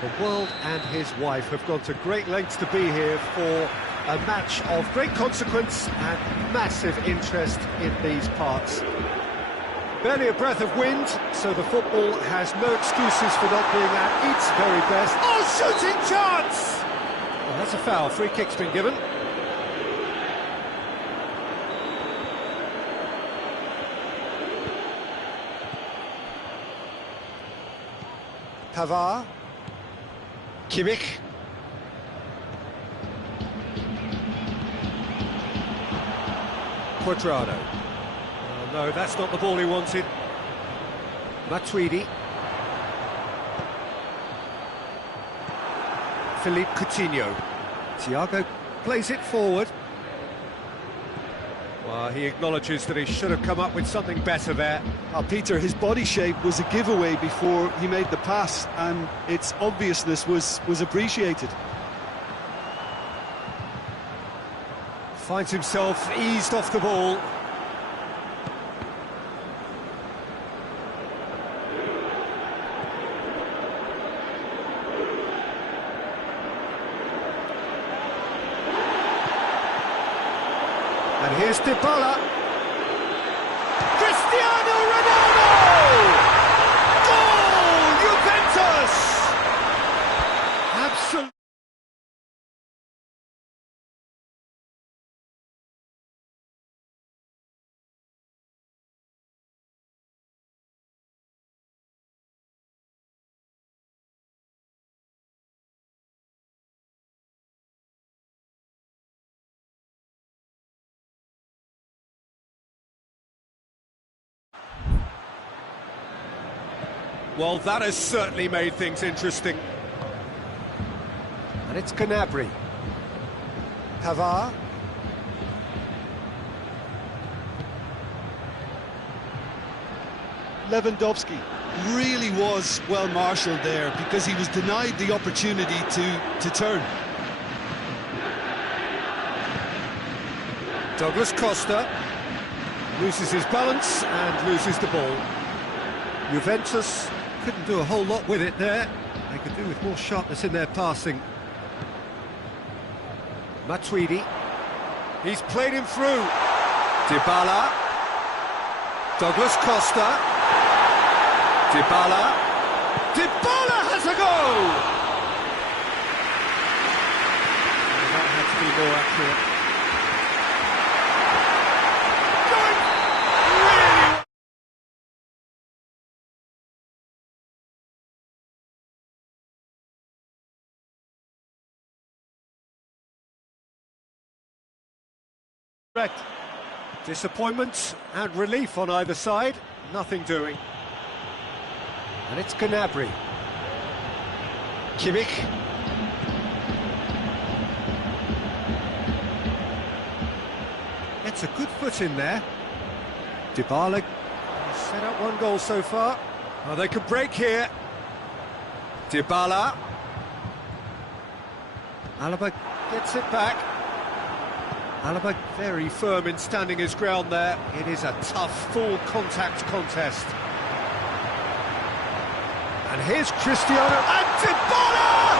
The world and his wife have gone to great lengths to be here for a match of great consequence and massive interest in these parts. Barely a breath of wind, so the football has no excuses for not being at its very best. Oh, shooting chance! Well, that's a foul. Free kick's been given. Pavard. Kimmich. Cuadrado. Oh, no, that's not the ball he wanted. Matuidi. Philippe Coutinho. Thiago plays it forward. Well, he acknowledges that he should have come up with something better there. Peter, his body shape was a giveaway before he made the pass, and its obviousness was appreciated. Finds himself eased off the ball. And here's Dybala. Cristiano Ronaldo! Goal! Juventus! Absolutely. Well, that has certainly made things interesting. And it's Gnabry. Pavard. Lewandowski really was well marshalled there because he was denied the opportunity to turn. Douglas Costa loses his balance and loses the ball. Juventus couldn't do a whole lot with it there. They could do with more sharpness in their passing. Matuidi. He's played him through. Dybala. Douglas Costa. Dybala. Dybala has a goal! That had to be more accurate. Disappointment and relief on either side, nothing doing. And it's Gnabry. Kimmich. Gets a good foot in there. Dybala set up one goal so far. Oh, they could break here. Dybala. Alaba gets it back. Alaba very firm in standing his ground there. It is a tough, full-contact contest. And here's Cristiano and Dybala!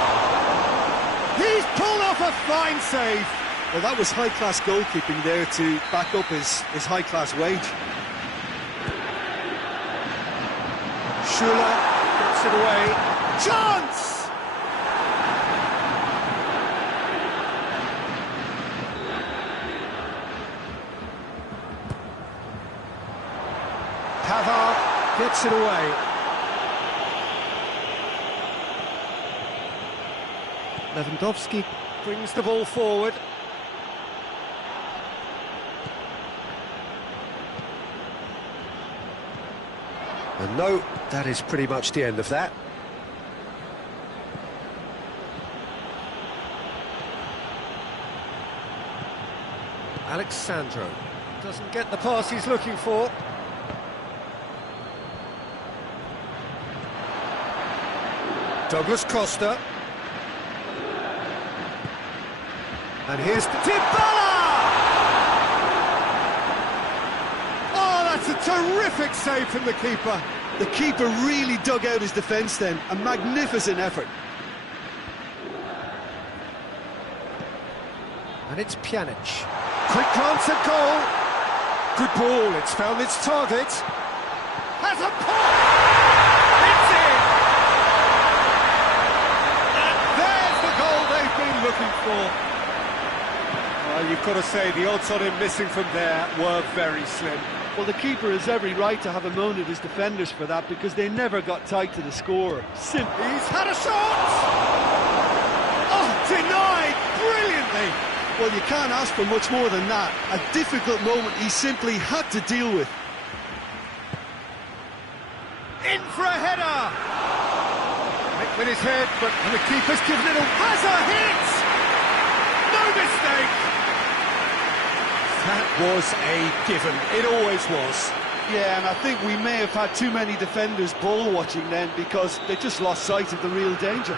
He's pulled off a fine save. Well, that was high-class goalkeeping there to back up his high-class wage. Schüller gets it away. Chance! Pavard gets it away. Lewandowski brings the ball forward. And no, that is pretty much the end of that. Alex Sandro doesn't get the pass he's looking for. Douglas Costa. And here's Dybala! Oh, that's a terrific save from the keeper. The keeper really dug out his defence then. A magnificent effort. And it's Pjanic. Quick glance at goal. Good ball, it's found its target. Has a pop! It's in! And there's the goal they've been looking for. Well, you've got to say, the odds on him missing from there were very slim. Well, the keeper has every right to have a moan at his defenders for that, because they never got tight to the score. Simple. He's had a shot! Oh, denied brilliantly! Well, you can't ask for much more than that. A difficult moment he simply had to deal with. In for a header! With his head, but the keeper's given it a... Has a hit! No mistake! That was a given. It always was. Yeah, and I think we may have had too many defenders ball watching then, because they just lost sight of the real danger.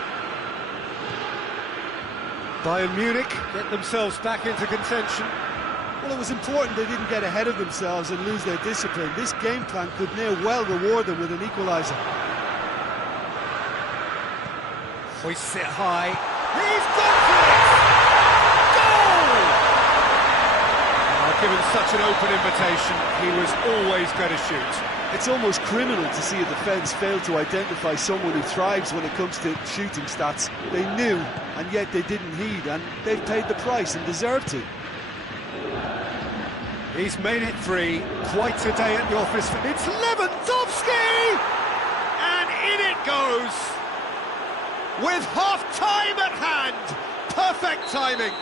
Bayern Munich get themselves back into contention. Well, it was important they didn't get ahead of themselves and lose their discipline. This game plan could now well reward them with an equaliser. Hoists it high. He's gone for it! Goal! Given such an open invitation, he was always going to shoot. It's almost criminal to see a defence fail to identify someone who thrives when it comes to shooting stats. They knew, and yet they didn't heed, and they've paid the price and deserve to. He's made it 3. Quite a day at the office. It's Lewandowski! And in it goes! With half-time at hand! Perfect timing!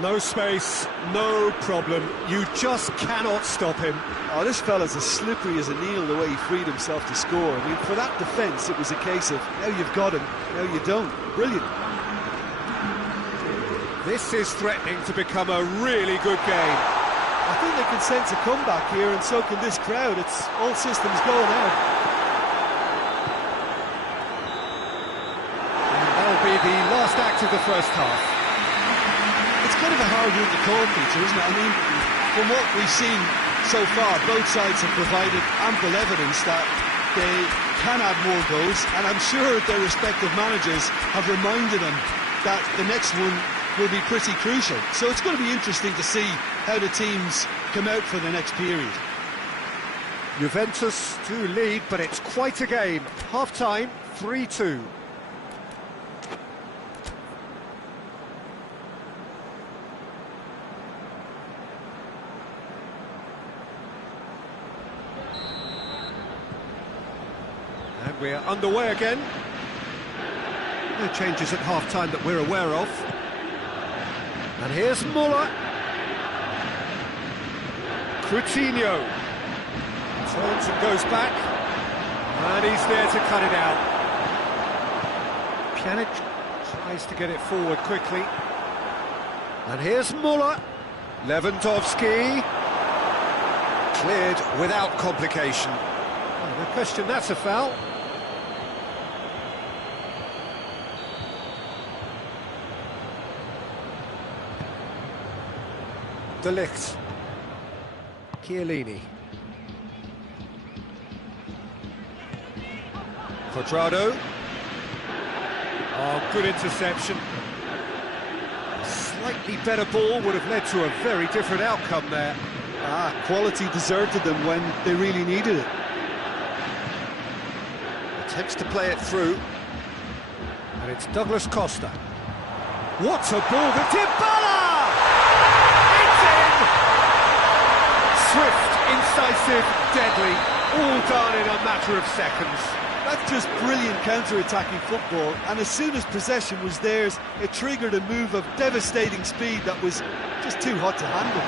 No space, no problem. You just cannot stop him. Oh, this fella's as slippery as an eel the way he freed himself to score. I mean, for that defence, it was a case of, now you've got him, now you don't. Brilliant. This is threatening to become a really good game. I think they can sense a comeback here, and so can this crowd. It's all systems go now. And that'll be the last act of the first half. It's kind of a hard route to call, Peter, isn't it? I mean, from what we've seen so far, both sides have provided ample evidence that they can add more goals, and I'm sure their respective managers have reminded them that the next one will be pretty crucial. So it's going to be interesting to see how the teams come out for the next period. Juventus do lead, but it's quite a game. Half-time, 3-2. And we're underway again. No changes at half-time that we're aware of. And here's Muller. Coutinho turns and goes back. And he's there to cut it out. Pjanic tries to get it forward quickly. And here's Muller. Lewandowski. Cleared without complication. Oh, no question, that's a foul. De Ligt. Chiellini. Cuadrado. Oh, good interception. Slightly better ball would have led to a very different outcome there. Quality deserted them when they really needed it. Attempts to play it through. And it's Douglas Costa. What a ball, the Dybala! Swift, incisive, deadly, all done in a matter of seconds. That's just brilliant counter-attacking football, and as soon as possession was theirs, it triggered a move of devastating speed that was just too hot to handle.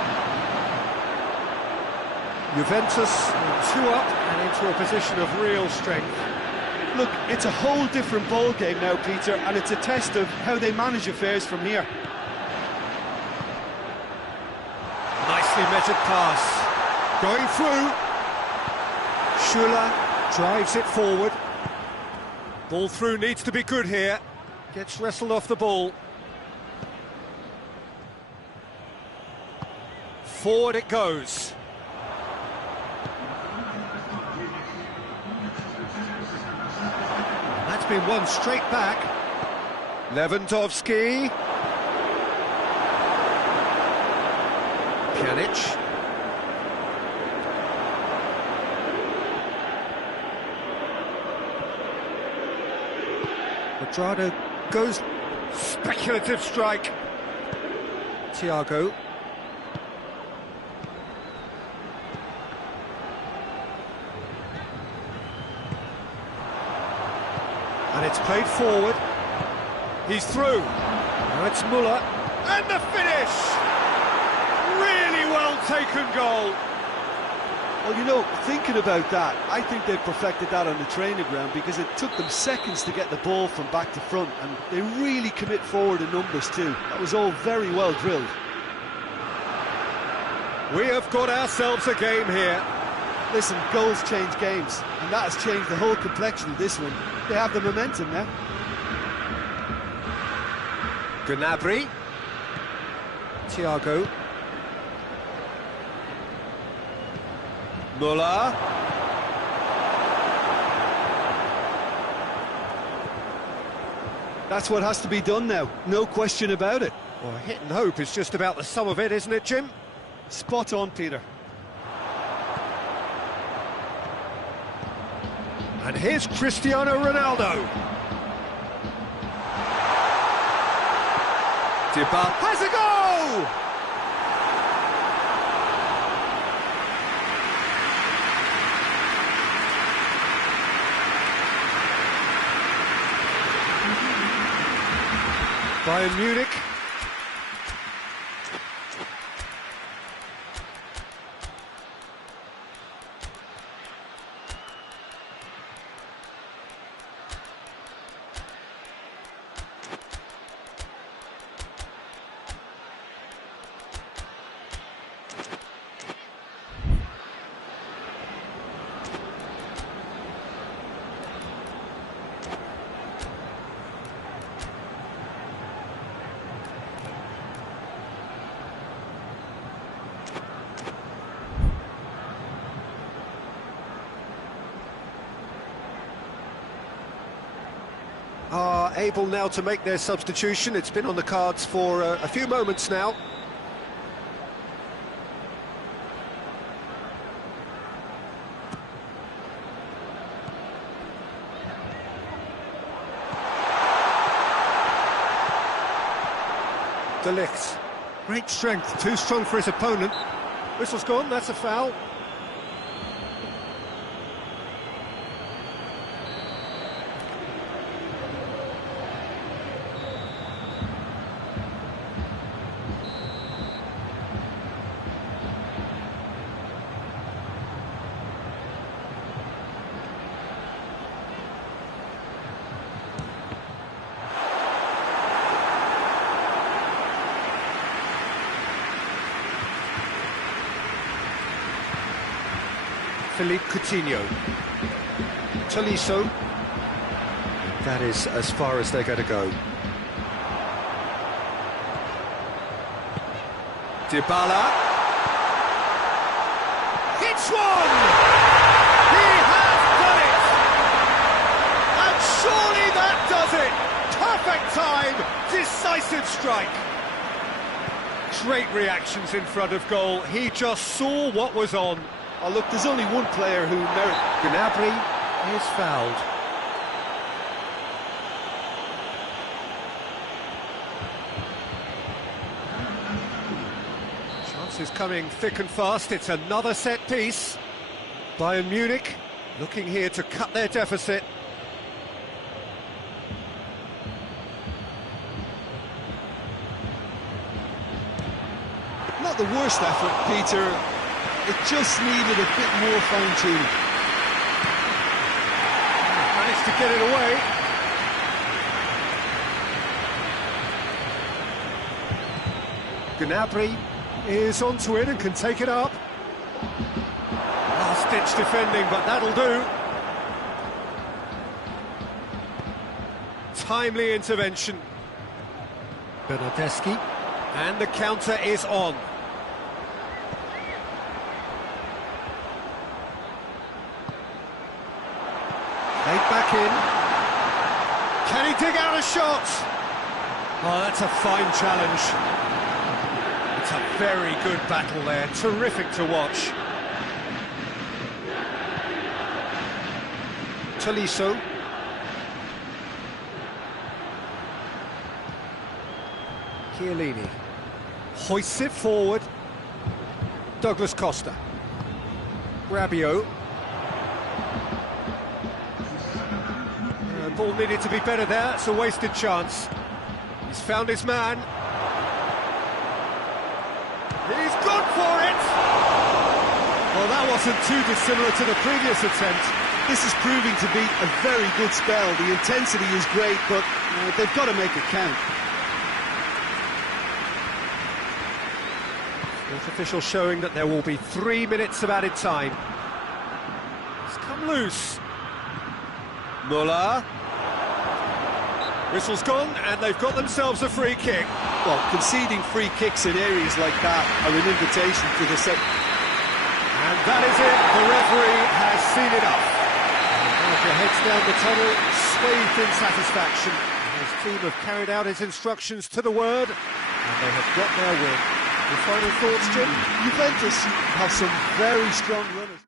Juventus 2 up and into a position of real strength. Look, it's a whole different ball game now, Peter, and it's a test of how they manage affairs from here. Nicely measured pass. Going through. Schuller drives it forward. Ball through needs to be good here. Gets wrestled off the ball. Forward it goes. That's been won straight back. Lewandowski. Pjanic. Cuadrado goes, speculative strike. Thiago. And it's played forward. He's through. Now it's Muller. And the finish! Really well taken goal. Well, you know, thinking about that, I think they've perfected that on the training ground, because it took them seconds to get the ball from back to front, and they really commit forward in numbers too. That was all very well drilled. We have got ourselves a game here. Listen, goals change games, and that has changed the whole complexion of this one. They have the momentum now. Gnabry. Thiago. Muller. That's what has to be done now, no question about it. Well, hit and hope is just about the sum of it, isn't it, Jim? Spot on, Peter. And here's Cristiano Ronaldo. Dybala has a goal! Bayern Munich. Are able now to make their substitution. It's been on the cards for a few moments now. De Ligt. Great strength, too strong for his opponent. Whistle's gone, that's a foul. Philippe Coutinho. Tolisso. That is as far as they're going to go. Dybala. Hits one! He has done it! And surely that does it! Perfect time, decisive strike. Great reactions in front of goal. He just saw what was on. Oh, look, there's only one player who merits... Gnabry is fouled. Chances coming thick and fast. It's another set piece. Bayern Munich looking here to cut their deficit. Not the worst effort, Peter. It just needed a bit more fine-tuning. Managed to get it away. Gnabry is onto it and can take it up. Last-ditch defending, but that'll do. Timely intervention. Bernardeschi. And the counter is on. Back in. Can he dig out a shot? Oh, that's a fine challenge. It's a very good battle there, terrific to watch. Tolisso. Chiellini. Hoists it forward. Douglas Costa. Rabiot. Ball needed to be better there, it's a wasted chance. He's found his man. He's gone for it! Well, that wasn't too dissimilar to the previous attempt. This is proving to be a very good spell. The intensity is great, but they've got to make it count. Fourth official showing that there will be 3 minutes of added time. It's come loose. Muller. Whistle's gone, and they've got themselves a free kick. Well, conceding free kicks in areas like that are an invitation to the set. And that is it. The referee has seen it up. Walker heads down the tunnel, swathed in satisfaction. His team have carried out his instructions to the word, and they have got their win. Your final thoughts, Jim? Juventus have some very strong runners.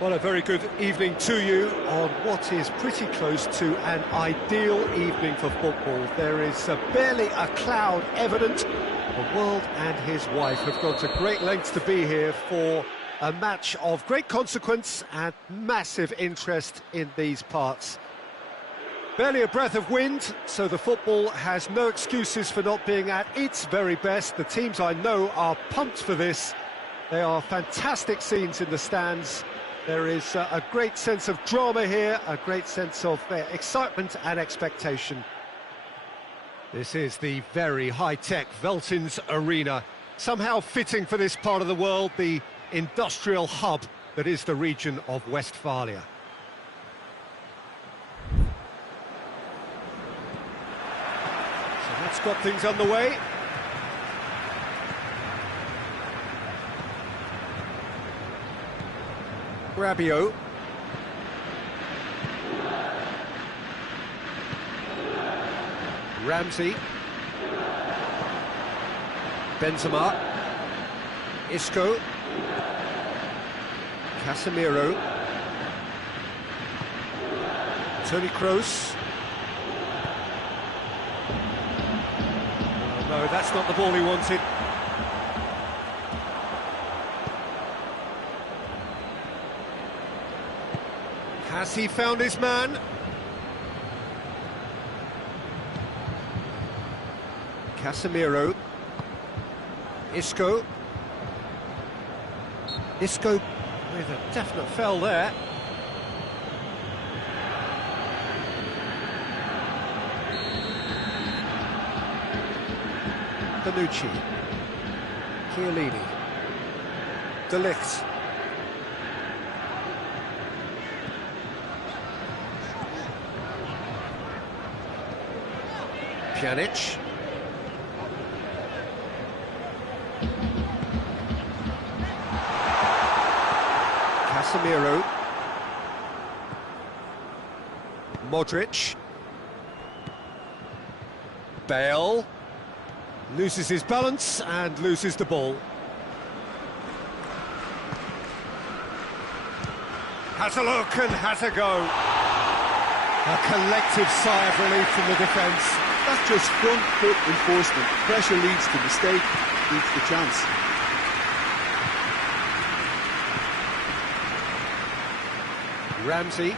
Well, a very good evening to you on what is pretty close to an ideal evening for football. There is barely a cloud evident. The world and his wife have gone to great lengths to be here for a match of great consequence and massive interest in these parts. Barely a breath of wind, so the football has no excuses for not being at its very best. The teams I know are pumped for this. They are fantastic scenes in the stands. There is a great sense of drama here, a great sense of excitement and expectation. This is the very high-tech Veltins Arena, somehow fitting for this part of the world, the industrial hub that is the region of Westphalia. So that's got things underway. Rabiot. Ramsey. Benzema. Isco. Casemiro. Toni Kroos. Oh, no, that's not the ball he wanted. Has he found his man? Casemiro. Isco. Isco with a definite foul there. Bonucci. Chiellini. De Ligt. Pjanic. Casemiro. Modric. Bale. Loses his balance and loses the ball. Has a look and has a go. A collective sigh of relief from the defence. That's just front foot enforcement. Pressure leads to mistake, leads to chance. Ramsey.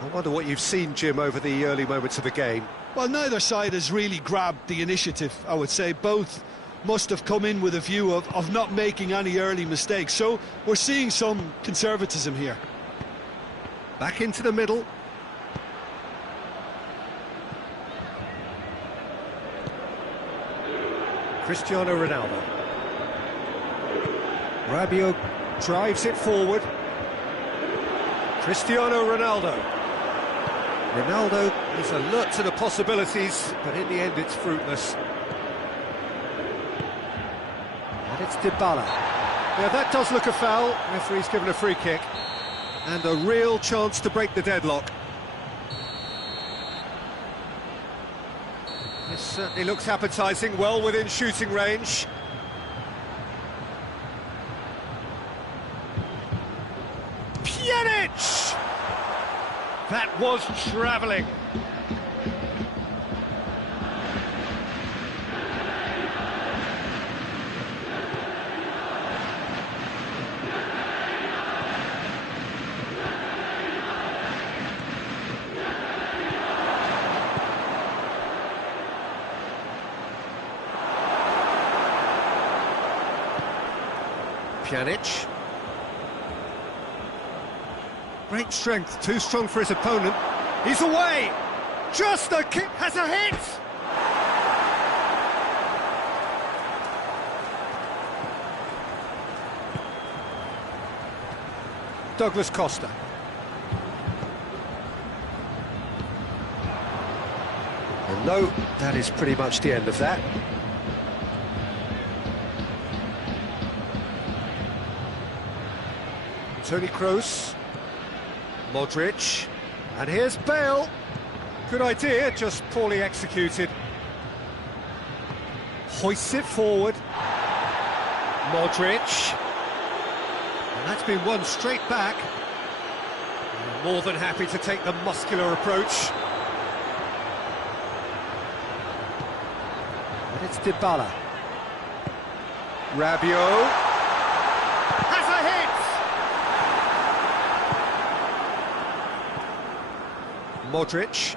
I wonder what you've seen, Jim, over the early moments of the game. Well, neither side has really grabbed the initiative, I would say. Both must have come in with a view of not making any early mistakes. So we're seeing some conservatism here. Back into the middle. Cristiano Ronaldo. Rabiot drives it forward. Cristiano Ronaldo. Ronaldo is alert to the possibilities, but in the end it's fruitless. And it's Dybala. Yeah, that does look a foul. Referee's given a free kick. And a real chance to break the deadlock. This certainly looks appetising, well within shooting range. Pjanic! That was travelling. Pjanic. Great strength, too strong for his opponent. He's away! Just a kick, has a hit! Douglas Costa. And no, that is pretty much the end of that. Toni Kroos. Modric, and here's Bale. Good idea, just poorly executed. Hoists it forward. Modric. And that's been won straight back. More than happy to take the muscular approach. And it's Dybala. Rabiot. Modric.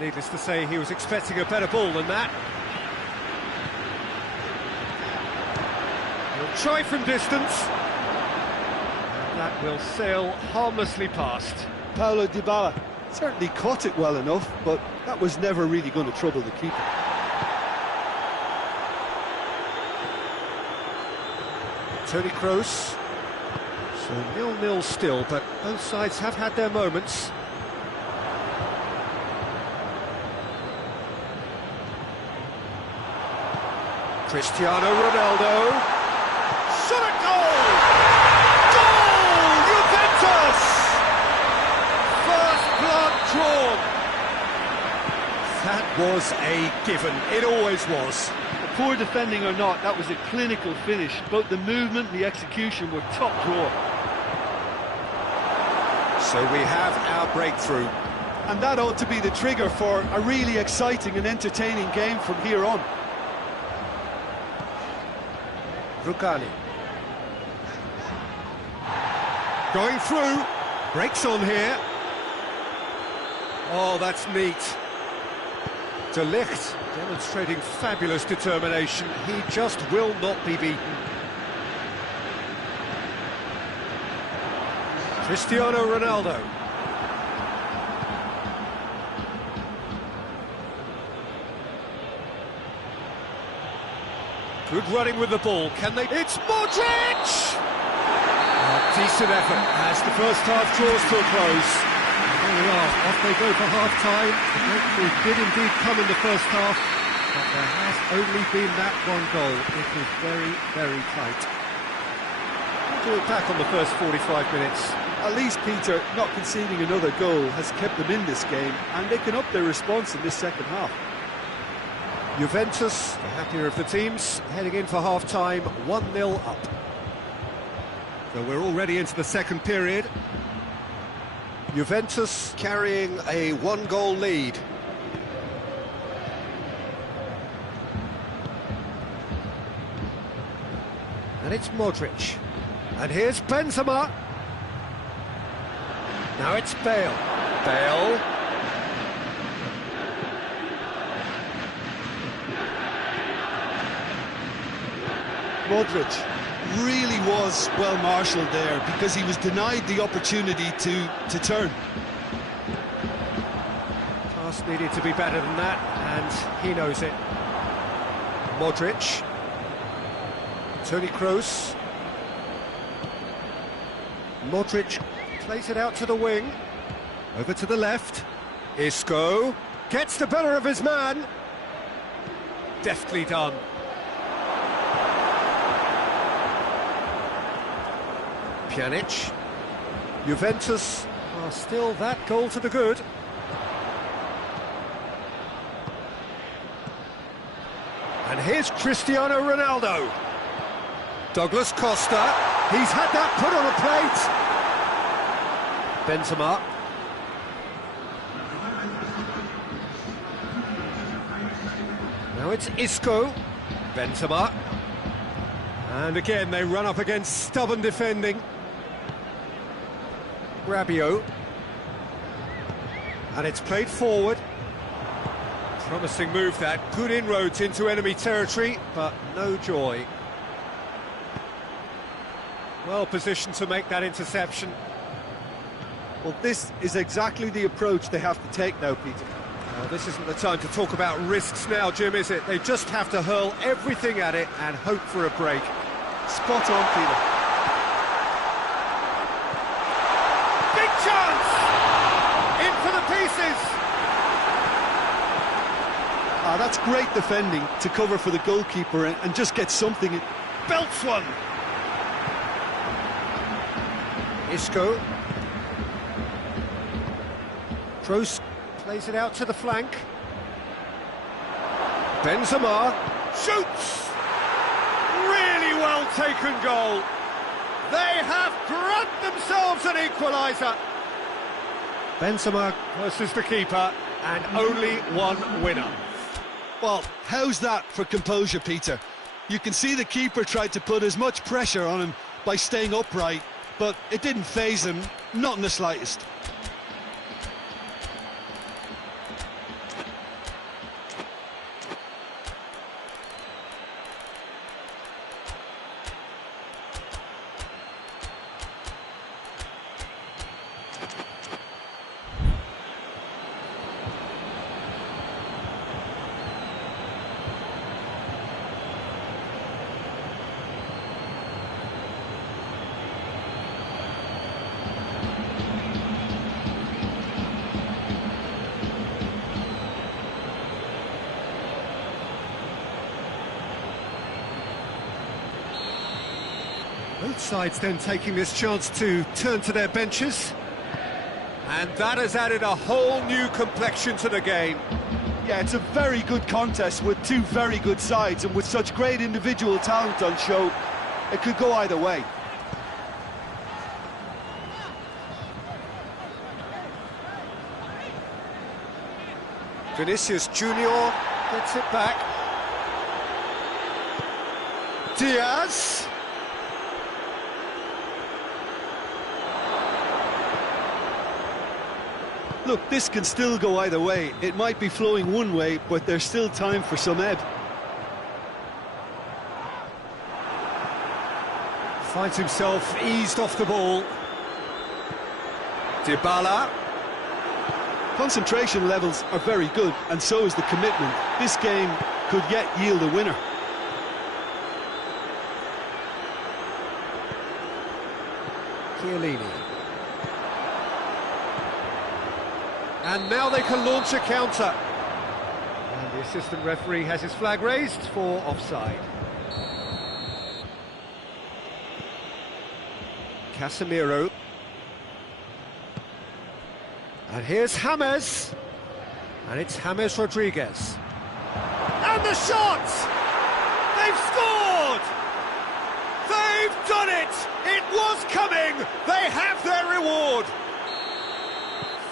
Needless to say, he was expecting a better ball than that. He'll try from distance. And that will sail harmlessly past. Paulo Dybala certainly caught it well enough, but that was never really going to trouble the keeper. Toni Kroos. So 0-0 still, but both sides have had their moments. Cristiano Ronaldo. Shot at goal! Goal! Juventus! First blood drawn. That was a given. It always was. Poor defending or not, that was a clinical finish. Both the movement and the execution were top drawer. So we have our breakthrough. And that ought to be the trigger for a really exciting and entertaining game from here on. Rugani. Going through, breaks on here. Oh, that's neat. De Ligt demonstrating fabulous determination. He just will not be beaten. Cristiano Ronaldo. Good running with the ball. Can they? It's Modric! Decent effort as the first half draws to a close. There we are, off they go for half-time. The breakthrough did indeed come in the first half, but there has only been that one goal. It was very, very tight. We'll do it back on the first 45 minutes. At least, Peter, not conceding another goal has kept them in this game, and they can up their response in this second half. Juventus, the happier of the teams, heading in for half-time, 1-0 up. So we're already into the second period. Juventus carrying a one-goal lead. And it's Modric. And here's Benzema. Now it's Bale. Bale. Modric really was well marshalled there because he was denied the opportunity to turn. Pass needed to be better than that, and he knows it. Modric. Toni Kroos. Modric plays it out to the wing. Over to the left. Isco gets the better of his man. Deftly done. Pjanic. Juventus are still that goal to the good. And here's Cristiano Ronaldo. Douglas Costa. He's had that put on a plate. Benzema. Now it's Isco. Benzema. And again they run up against stubborn defending. Rabiot. And it's played forward. Promising move that. Good inroads into enemy territory, but no joy. Well positioned to make that interception. Well, this is exactly the approach they have to take now, Peter. Well, this isn't the time to talk about risks now, Jim, is it? They just have to hurl everything at it and hope for a break. Spot on, Peter. Big chance! In for the pieces! That's great defending to cover for the goalkeeper and just get something. Belts one! Isco. Kroos plays it out to the flank. Benzema shoots! Really well taken goal. They have grabbed themselves an equaliser. Benzema versus the keeper, and only one winner. Well, how's that for composure, Peter? You can see the keeper tried to put as much pressure on him by staying upright, but it didn't faze him, not in the slightest. Both sides then taking this chance to turn to their benches. And that has added a whole new complexion to the game. Yeah, it's a very good contest with two very good sides, and with such great individual talent on show, it could go either way. Vinicius Junior gets it back. Diaz. Look, this can still go either way. It might be flowing one way, but there's still time for some ebb. Finds himself eased off the ball. Dybala. Concentration levels are very good, and so is the commitment. This game could yet yield a winner. Chiellini. And now they can launch a counter. And the assistant referee has his flag raised for offside. Casemiro. And here's James. And it's James Rodriguez. And the shot! They've scored! They've done it! It was coming! They have their reward!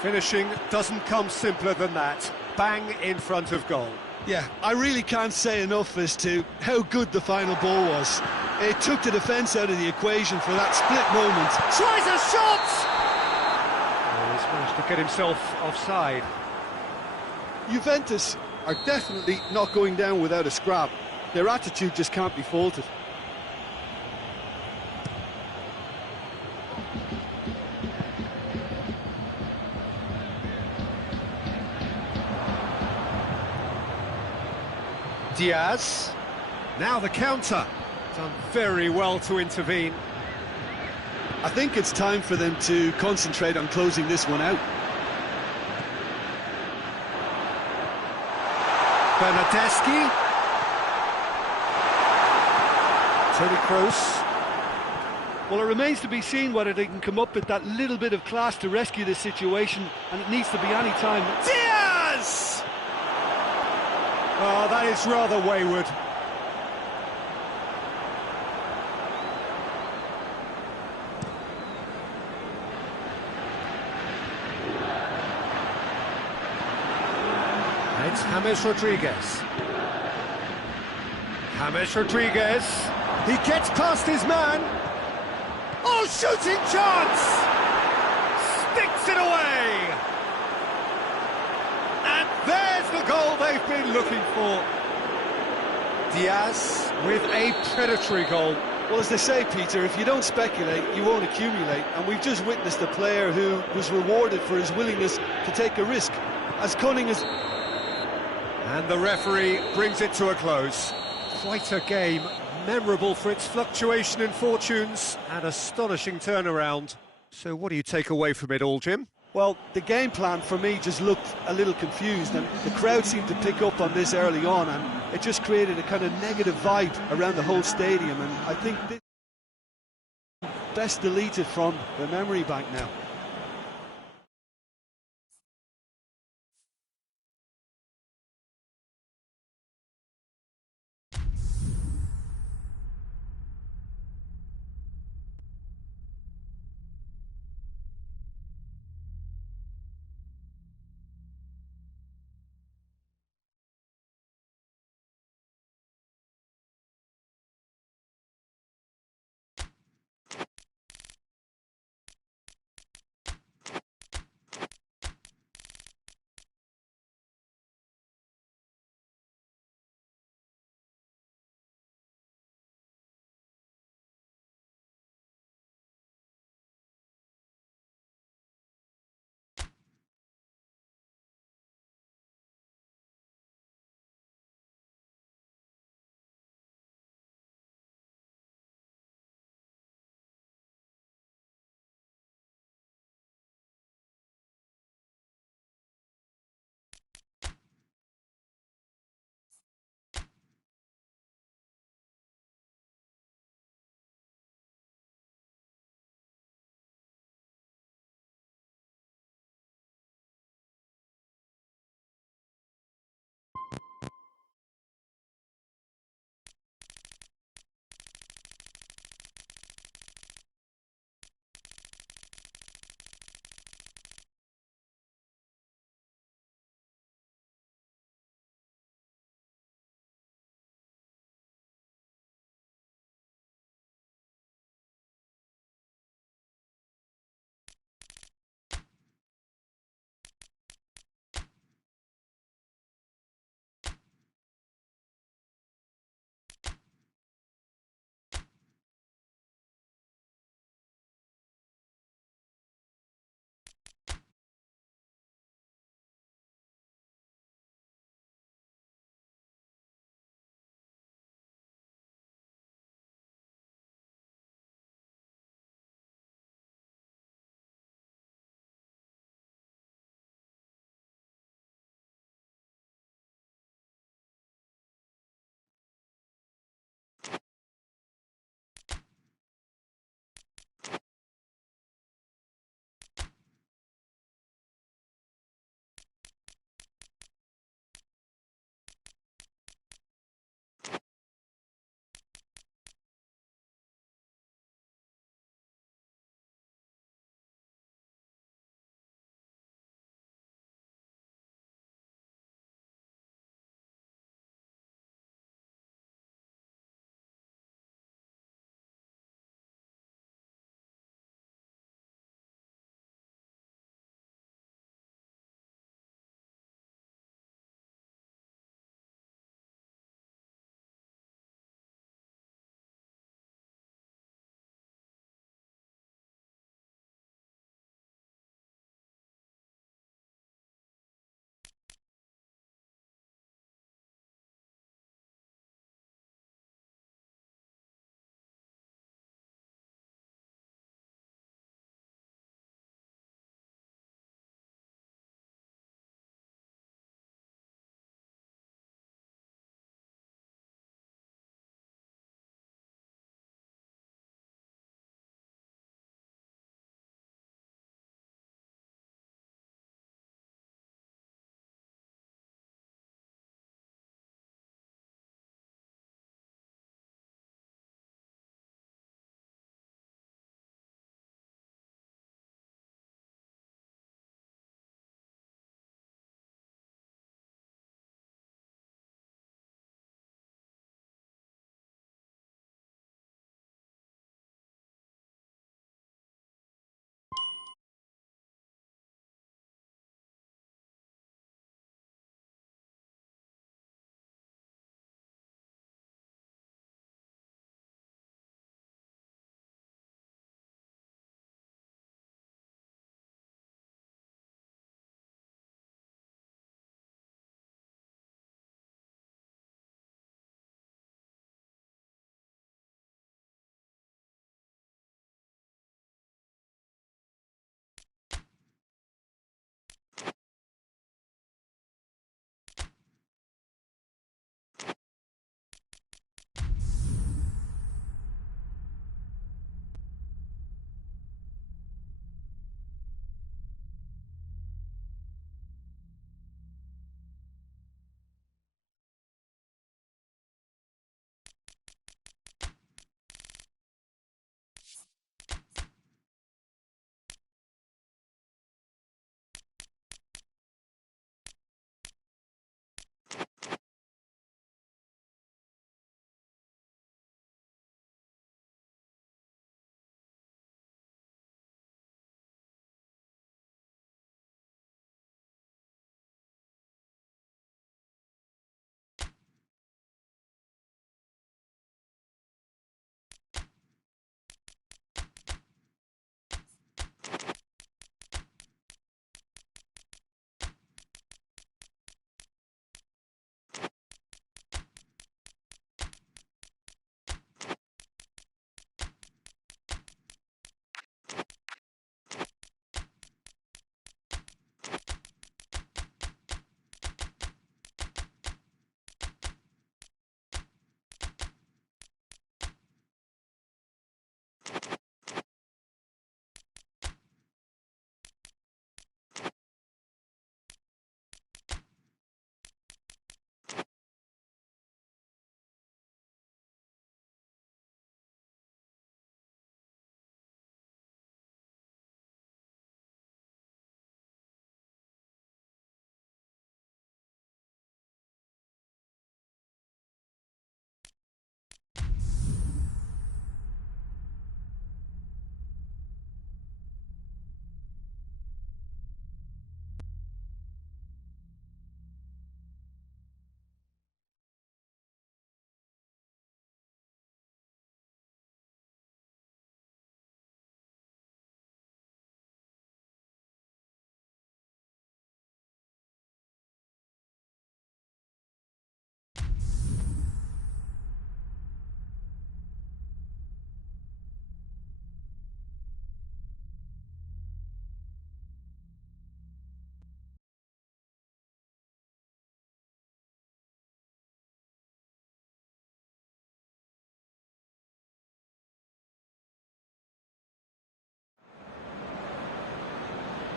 Finishing doesn't come simpler than that. Bang in front of goal. Yeah, I really can't say enough as to how good the final ball was. It took the defence out of the equation for that split moment. Tries a shot! Oh, he's managed to get himself offside. Juventus are definitely not going down without a scrap. Their attitude just can't be faulted. Diaz. Now the counter. Done very well to intervene. I think it's time for them to concentrate on closing this one out. Bernardeschi. Toni Kroos. Well, it remains to be seen whether they can come up with that little bit of class to rescue this situation, and it needs to be any time. Diaz! Oh, that is rather wayward. It's James Rodriguez. James Rodriguez. He gets past his man. Oh, shooting chance! Sticks it away! And there's the goal they've been looking for. Diaz with a predatory goal. Well, as they say, Peter, if you don't speculate, you won't accumulate. And we've just witnessed a player who was rewarded for his willingness to take a risk. As cunning as... And the referee brings it to a close. Quite a game, memorable for its fluctuation in fortunes and astonishing turnaround. So what do you take away from it all, Jim? Well, the game plan for me just looked a little confused, and the crowd seemed to pick up on this early on, and it just created a kind of negative vibe around the whole stadium, and I think this best deleted from the memory bank now.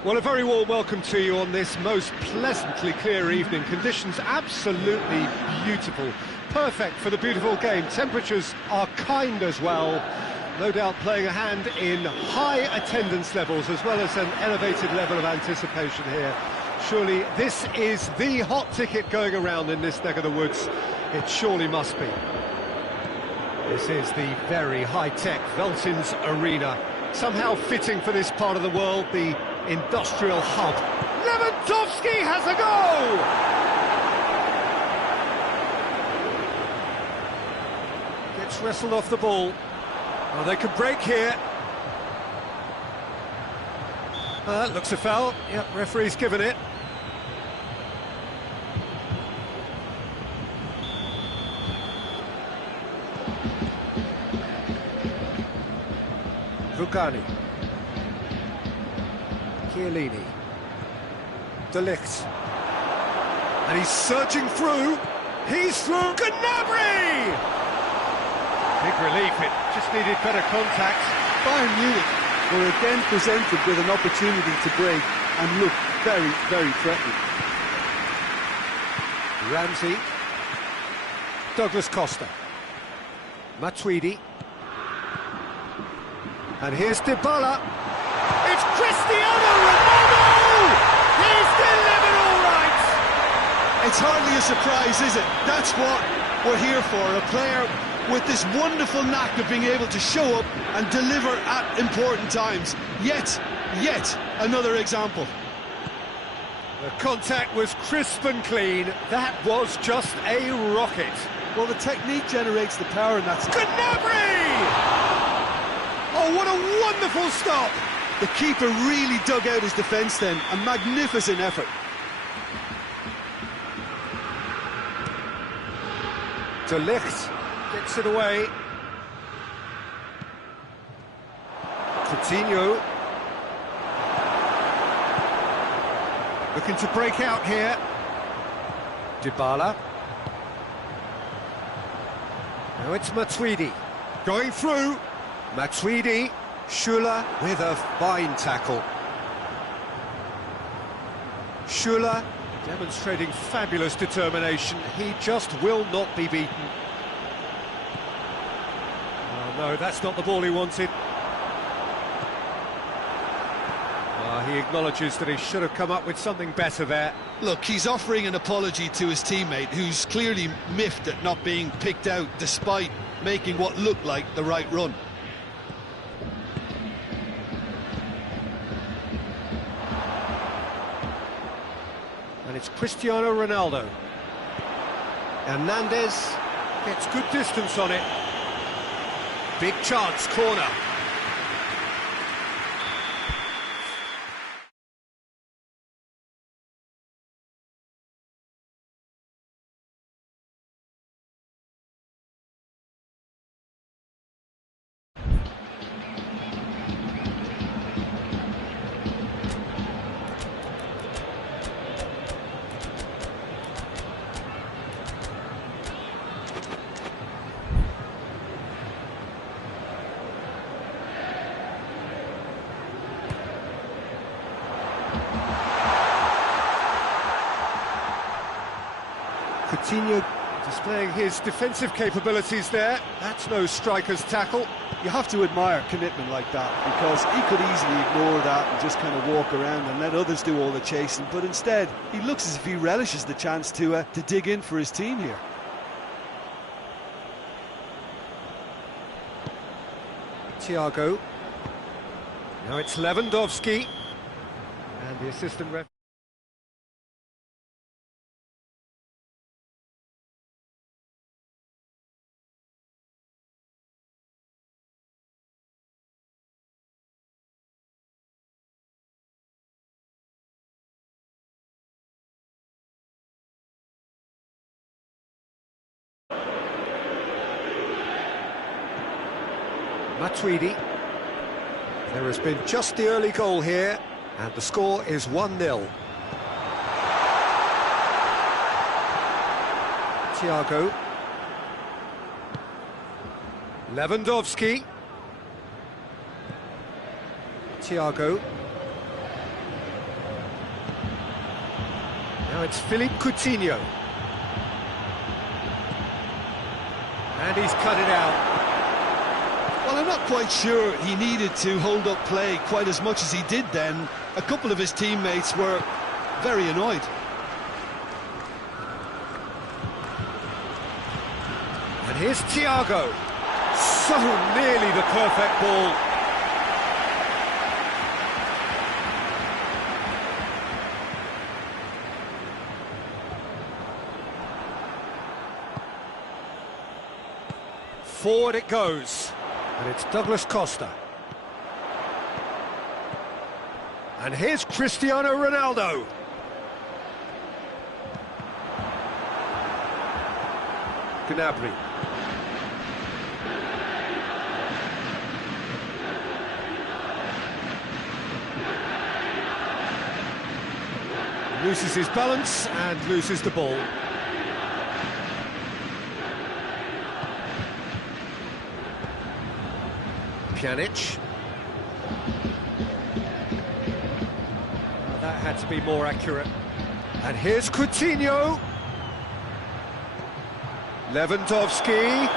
Well, a very warm welcome to you on this most pleasantly clear evening. Conditions absolutely beautiful. Perfect for the beautiful game. Temperatures are kind as well. No doubt playing a hand in high attendance levels as well as an elevated level of anticipation here. Surely this is the hot ticket going around in this neck of the woods. It surely must be. This is the very high-tech Veltins Arena. Somehow fitting for this part of the world, the industrial hub. Lewandowski has a go! Gets wrestled off the ball. Oh, they could break here. That looks a foul. Yep, referee's given it. Rugani. Chiellini. De Ligt. And he's surging through. He's through. Gnabry! Big relief, it just needed better contact. Bayern Munich were again presented with an opportunity to break and look very, very threatening. Ramsey. Douglas Costa. Matuidi. And here's Dybala. It's Cristiano Ronaldo! He's delivered all right! It's hardly a surprise, is it? That's what we're here for, a player with this wonderful knack of being able to show up and deliver at important times. Yet another example. The contact was crisp and clean. That was just a rocket. Well, the technique generates the power, and that's... Gnabry! Oh, what a wonderful stop! The keeper really dug out his defence then. A magnificent effort. De Ligt gets it away. Coutinho. Looking to break out here. Dybala. Now it's Matuidi. Going through. Matuidi, Schuller with a fine tackle. Schuller demonstrating fabulous determination. He just will not be beaten. Oh no, that's not the ball he wanted. He acknowledges that he should have come up with something better there. Look, he's offering an apology to his teammate, who's clearly miffed at not being picked out despite making what looked like the right run. And it's Cristiano Ronaldo. Hernandez gets good distance on it. Big chance, corner. Coutinho displaying his defensive capabilities there. That's no striker's tackle. You have to admire commitment like that, because he could easily ignore that and just kind of walk around and let others do all the chasing, but instead he looks as if he relishes the chance to dig in for his team here. Thiago. Now it's Lewandowski. And the assistant ref. Matuidi. There has been just the early goal here, and the score is 1-0. Thiago. Lewandowski. Thiago. Now it's Philippe Coutinho. And he's cut it out. Well, I'm not quite sure he needed to hold up play quite as much as he did then. A couple of his teammates were very annoyed. And here's Thiago. So nearly the perfect ball. Forward it goes. And it's Douglas Costa. And here's Cristiano Ronaldo. Gnabry. Loses his balance and loses the ball. Pjanic. That had to be more accurate. And here's Coutinho. Lewandowski. I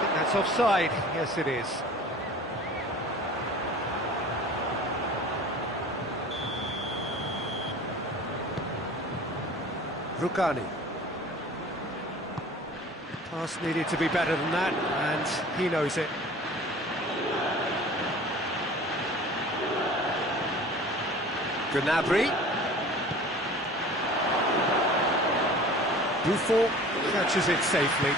think that's offside. Yes, it is. Rukani. Pass needed to be better than that, and he knows it. Gnabry. Buffon catches it safely.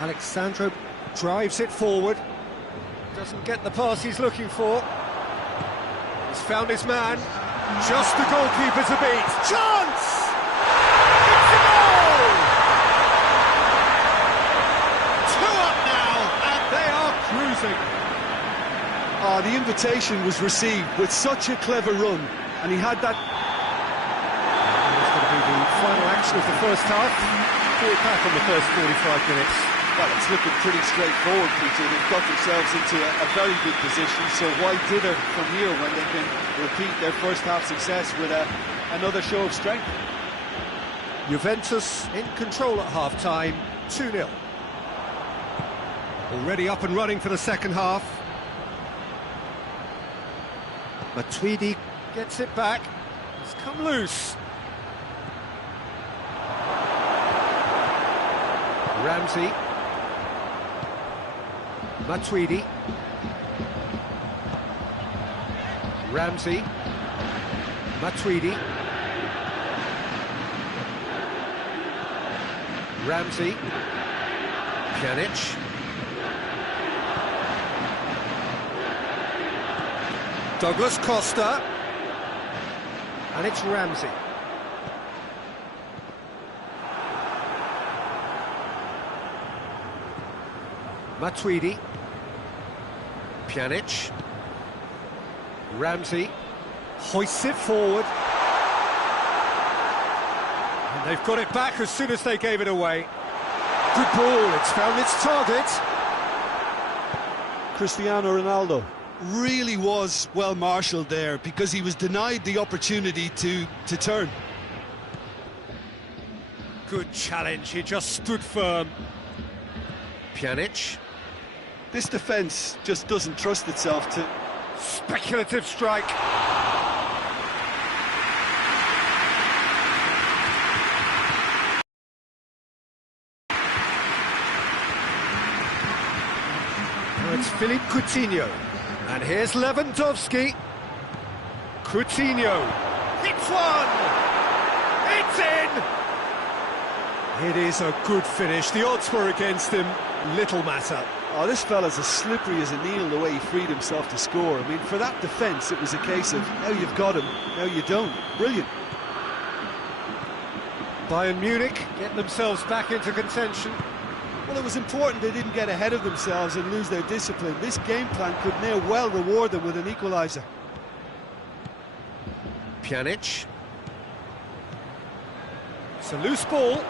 Alexandro drives it forward. Doesn't get the pass he's looking for. He's found his man. Just the goalkeeper to beat. Chance! It's a goal! 2 up now, and they are cruising. The invitation was received with such a clever run, and he had that. It's going to be the final action of the first half. Thought back on the first 45 minutes. Well, it's looking pretty straightforward, Peter. They've got themselves into a very good position, so why dither from here when they can repeat their first half success with another show of strength? Juventus in control at half-time, 2-0. Already up and running for the second half. Matuidi gets it back. It's come loose. Ramsey. Matuidi. Ramsey. Matuidi. Ramsey. Pjanic. Douglas Costa. And it's Ramsey. Matuidi. Pjanic. Ramsey hoists it forward. And they've got it back as soon as they gave it away. Good ball, it's found its target. Cristiano Ronaldo really was well marshalled there because he was denied the opportunity to turn. Good challenge, he just stood firm. Pjanic. This defence just doesn't trust itself to... Speculative strike. Now it's Philippe Coutinho. And here's Lewandowski. Coutinho hits one! It's in! It is a good finish. The odds were against him. Little matter. Oh, this fella's as slippery as an eel the way he freed himself to score. I mean, for that defence, it was a case of, now you've got him, now you don't. Brilliant. Bayern Munich get themselves back into contention. Well, it was important they didn't get ahead of themselves and lose their discipline. This game plan could now well reward them with an equaliser. Pjanic. It's a loose ball.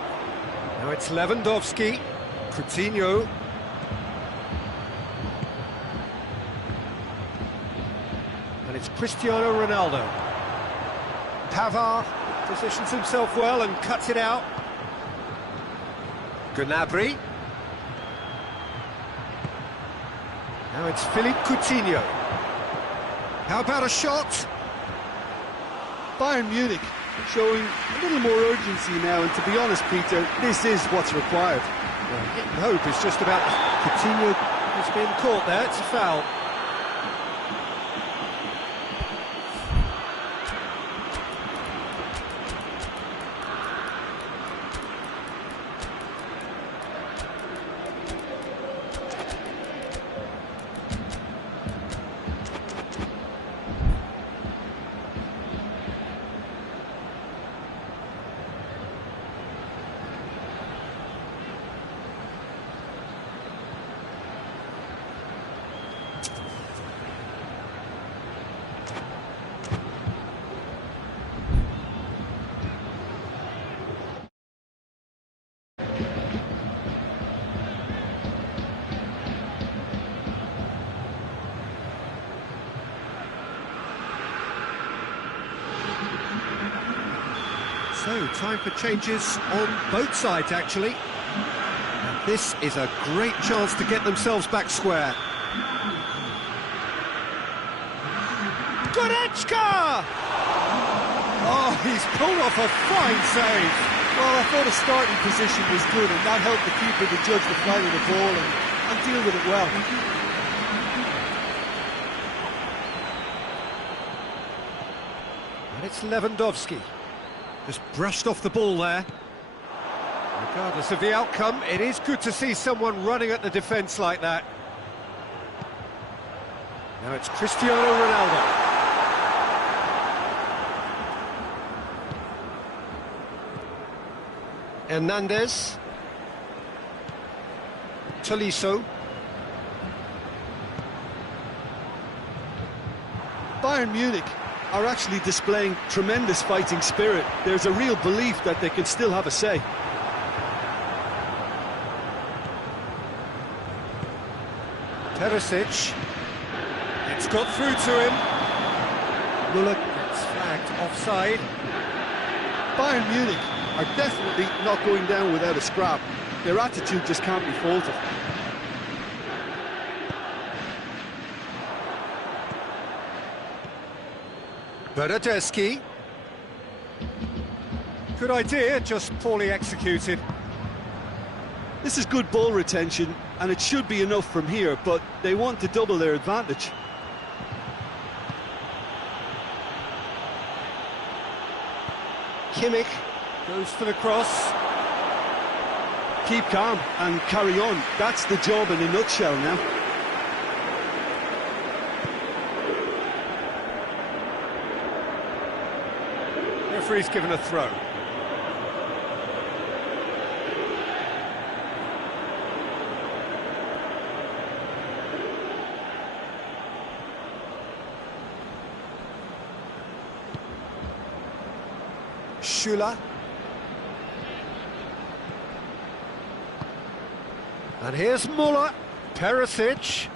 Now it's Lewandowski. Coutinho. Cristiano Ronaldo. Pavard positions himself well and cuts it out. Gnabry. Now it's Philippe Coutinho. How about a shot? Bayern Munich showing a little more urgency now, and to be honest, Peter, this is what's required. Well, hit and hope is just about... Coutinho has been caught there, it's a foul. So, time for changes on both sides, actually. And this is a great chance to get themselves back square. Goretzka! Oh, he's pulled off a fine save. Well, I thought his starting position was good, and that helped the keeper to judge the flight of the ball and deal with it well. And it's Lewandowski. Just brushed off the ball there. Regardless of the outcome, it is good to see someone running at the defence like that. Now it's Cristiano Ronaldo. Hernandez. Tolisso. Bayern Munich are actually displaying tremendous fighting spirit. There's a real belief that they can still have a say. Perisic. It's got through to him. Müller gets flagged offside. Bayern Munich are definitely not going down without a scrap. Their attitude just can't be faulted. Bernardeschi. Good idea, just poorly executed. This is good ball retention, and it should be enough from here, but they want to double their advantage. Kimmich goes for the cross. Keep calm and carry on. That's the job in a nutshell now. Referee's given a throw. Schüller. And here's Müller. Perisic.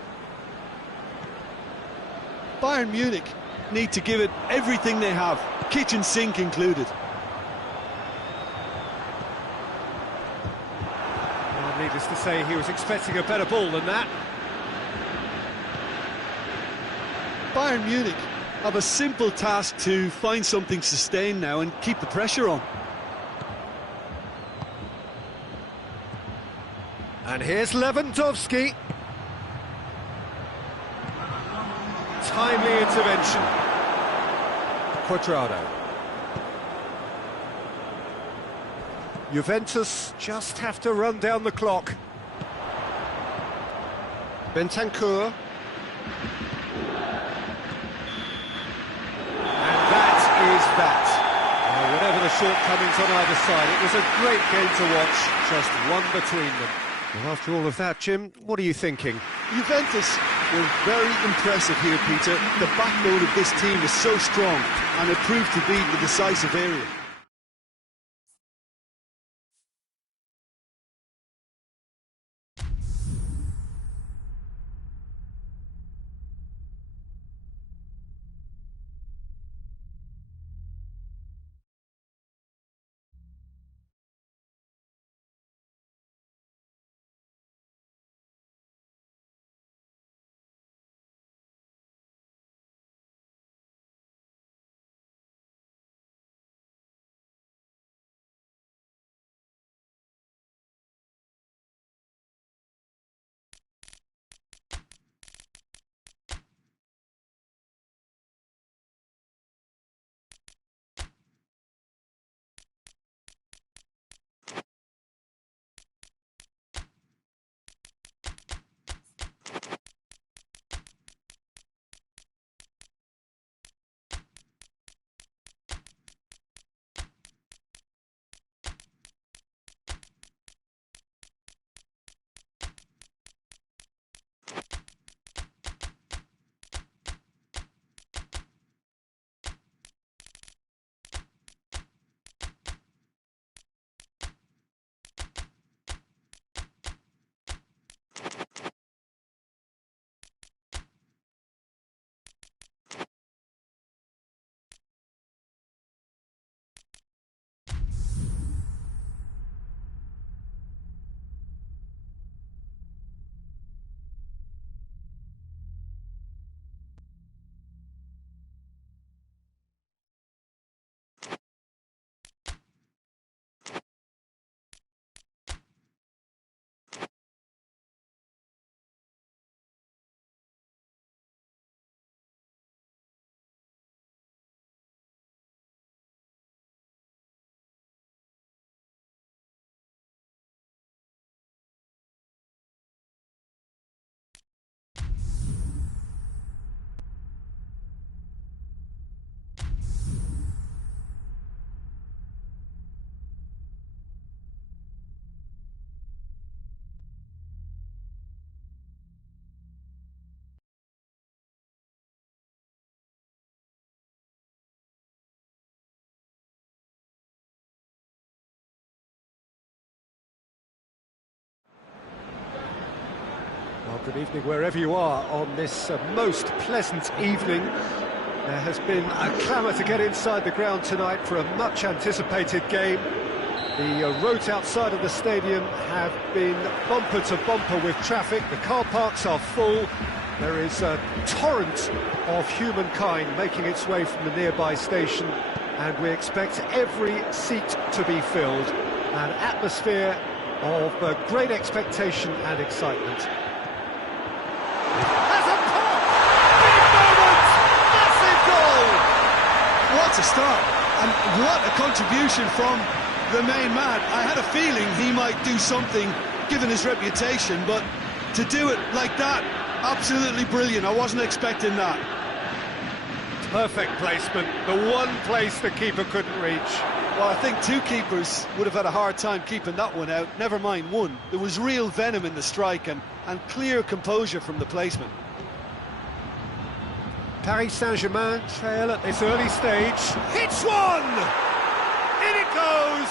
Bayern Munich need to give it everything they have, kitchen sink included. Well, needless to say, he was expecting a better ball than that. Bayern Munich have a simple task to find something sustained now and keep the pressure on. And here's Lewandowski. Timely intervention. Cuadrado. Juventus just have to run down the clock. Bentancur. And that is that. Whatever the shortcomings on either side, it was a great game to watch, just one between them. Well, after all of that, Jim, what are you thinking? Juventus were very impressive here, Peter. The backbone of this team is so strong, and it proved to be the decisive area. Good evening wherever you are on this most pleasant evening. There has been a clamour to get inside the ground tonight for a much-anticipated game. The roads outside of the stadium have been bumper to bumper with traffic. The car parks are full. There is a torrent of humankind making its way from the nearby station, and we expect every seat to be filled. An atmosphere of great expectation and excitement. Has a pop! Big moment! Massive goal! What a start, and what a contribution from the main man. I had a feeling he might do something given his reputation, but to do it like that, absolutely brilliant. I wasn't expecting that. Perfect placement, the one place the keeper couldn't reach. Well, I think two keepers would have had a hard time keeping that one out, never mind one. There was real venom in the strike and clear composure from the placement. Paris Saint-Germain trail at this early stage. Hits one! In it goes!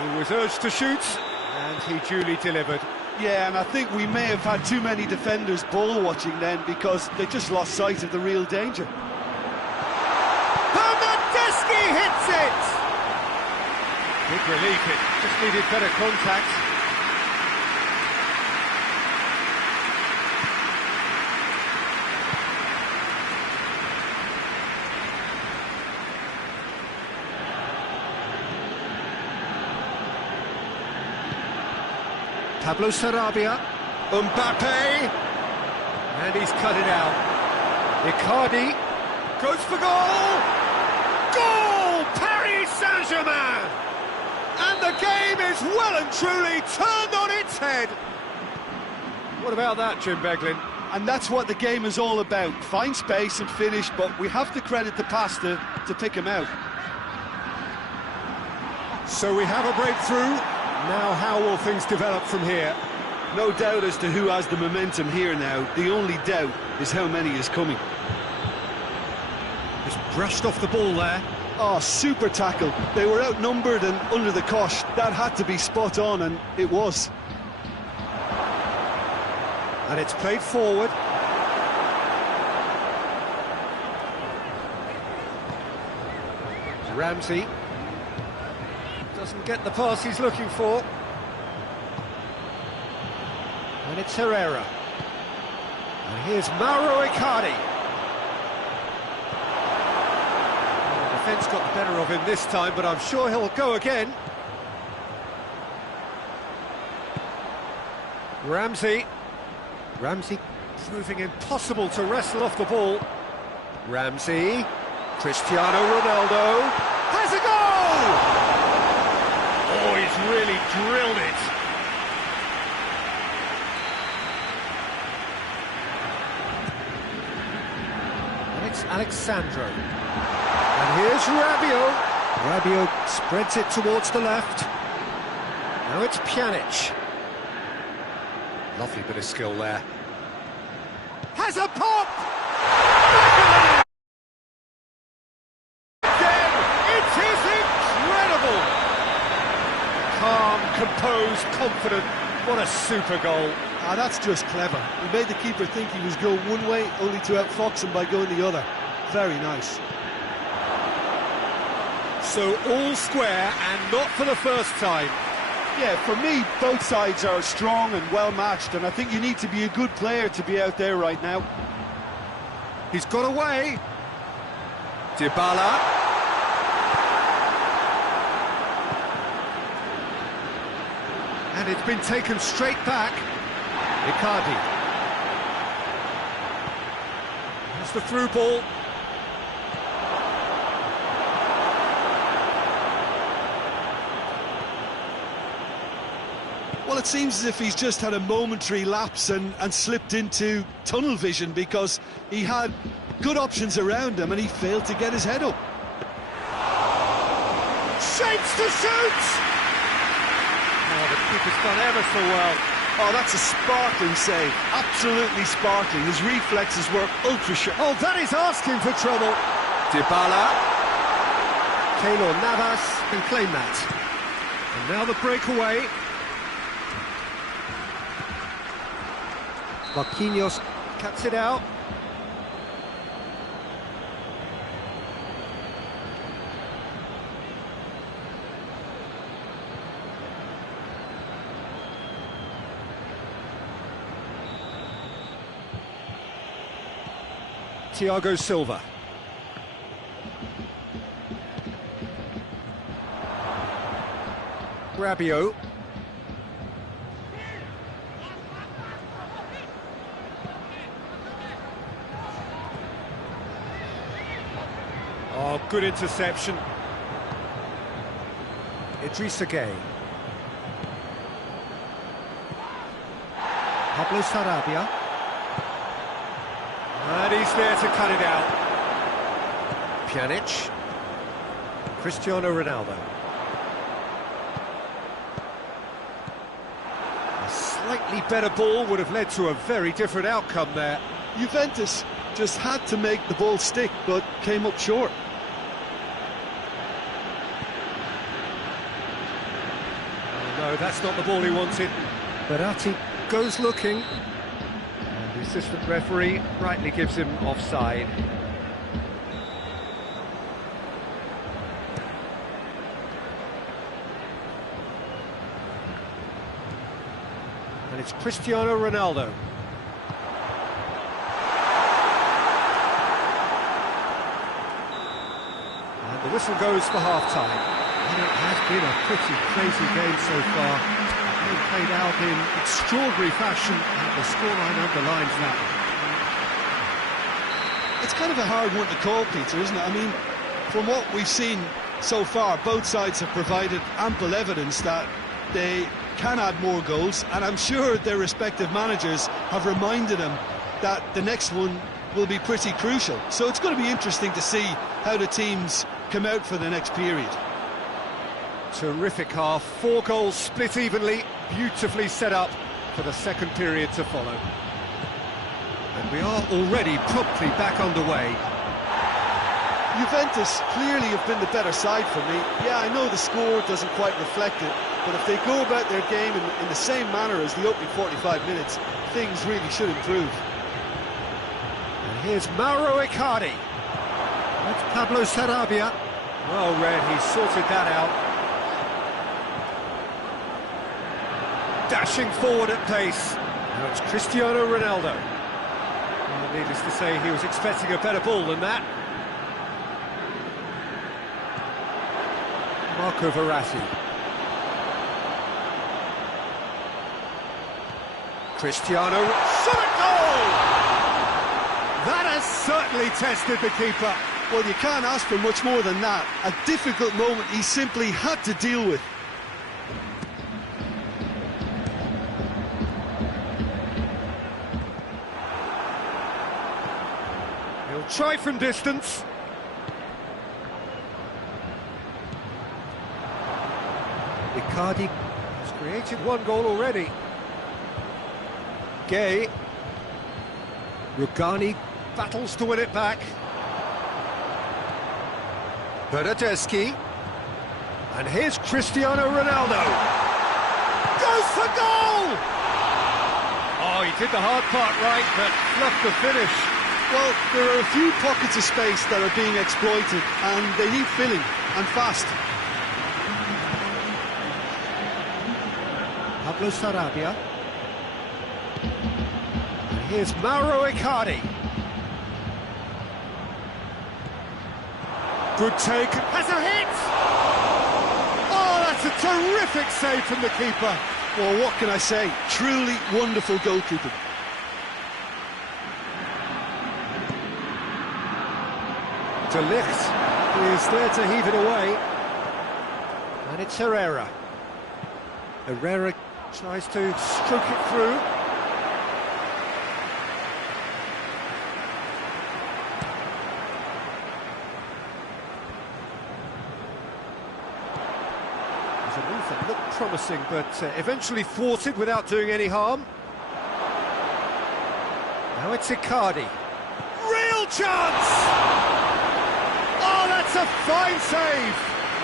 He was urged to shoot, and he duly delivered. Yeah, and I think we may have had too many defenders ball watching then, because they just lost sight of the real danger. Bernardeschi hits it! Big relief, it just needed better contact. Pablo Sarabia, Mbappe, and he's cut it out. Icardi goes for goal! Goal! Paris Saint-Germain! And the game is well and truly turned on its head. What about that, Jim Beglin? And that's what the game is all about. Find space and finish, but we have to credit the passer to pick him out. So we have a breakthrough. Now how will things develop from here? No doubt as to who has the momentum here now. The only doubt is how many is coming. Just brushed off the ball there. Oh, super tackle. They were outnumbered and under the cosh. That had to be spot on, and it was. And it's played forward. Ramsey doesn't get the pass he's looking for. And it's Herrera. And here's Mauro Icardi. Well, the defence got the better of him this time, but I'm sure he'll go again. Ramsey proving impossible to wrestle off the ball. Ramsey, Cristiano Ronaldo, has a goal! Oh, he's really drilled it. And it's Alexandro. And here's Rabiot. Rabiot spreads it towards the left. Now it's Pjanic. Lovely bit of skill there. Has a pop! Again! It is incredible! Calm, composed, confident. What a super goal. Ah, that's just clever. He made the keeper think he was going one way, only to outfox him by going the other. Very nice. So all square, and not for the first time. Yeah, for me, both sides are strong and well-matched, and I think you need to be a good player to be out there right now. He's got away. Dybala. And it's been taken straight back. Icardi. That's the through ball. Well, it seems as if he's just had a momentary lapse and slipped into tunnel vision, because he had good options around him and he failed to get his head up. Shapes to shoot! Oh, the keeper's done ever so well. Oh, that's a sparkling save. Absolutely sparkling. His reflexes were ultra-sharp. Oh, that is asking for trouble. Dybala. Keylor Navas can claim that. And now the breakaway. Marquinhos cuts it out. Thiago Silva. Rabiot. Oh, good interception. Idrissa Gueye. Pablo Sarabia. And he's there to cut it out. Pjanic. Cristiano Ronaldo. A slightly better ball would have led to a very different outcome there. Juventus just had to make the ball stick, but came up short. Oh, no, that's not the ball he wanted. Berratti goes looking. And the assistant referee rightly gives him offside. And it's Cristiano Ronaldo. And the whistle goes for half-time. And it has been a pretty crazy game so far. The game played out in extraordinary fashion, and the scoreline underlines that. It's kind of a hard one to call, Peter, isn't it? I mean, from what we've seen so far, both sides have provided ample evidence that they can add more goals, and I'm sure their respective managers have reminded them that the next one will be pretty crucial. So it's going to be interesting to see how the teams come out for the next period. Terrific half, 4 goals split evenly, beautifully set up for the second period to follow. And we are already promptly back underway. Juventus clearly have been the better side for me. Yeah, I know the score doesn't quite reflect it, but if they go about their game in the same manner as the opening 45 minutes, things really should improve. And here's Mauro Icardi. That's Pablo Sarabia. Well read, he sorted that out. Dashing forward at pace. Now it's Cristiano Ronaldo. Well, needless to say, he was expecting a better ball than that. Marco Verratti. Cristiano, shot a goal! That has certainly tested the keeper. Well, you can't ask for much more than that. A difficult moment he simply had to deal with. He'll try from distance. Icardi has created 1 goal already. Gueye. Rugani battles to win it back. Bernardeschi. And here's Cristiano Ronaldo. Goes for goal! Oh, he did the hard part right, but fluffed the finish. Well, there are a few pockets of space that are being exploited, and they need filling, and fast. Pablo Sarabia. And here's Mauro Icardi. Good take, has a hit! Oh, that's a terrific save from the keeper. Well, what can I say? Truly wonderful goalkeeping. De Ligt is there to heave it away. And it's Herrera. Herrera tries to stroke it through. There's a move that looked promising, but eventually thwarted without doing any harm. Now it's Icardi. Real chance! Oh, that's a fine save!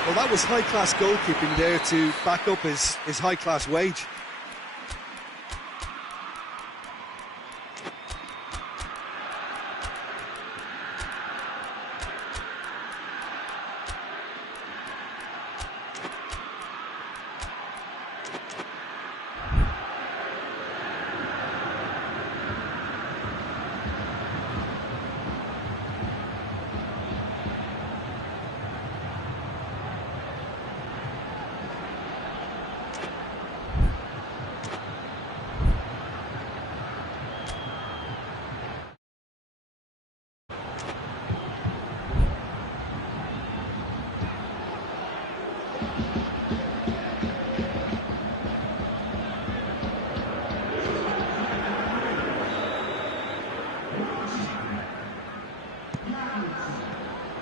Well, that was high-class goalkeeping there to back up his high-class wage.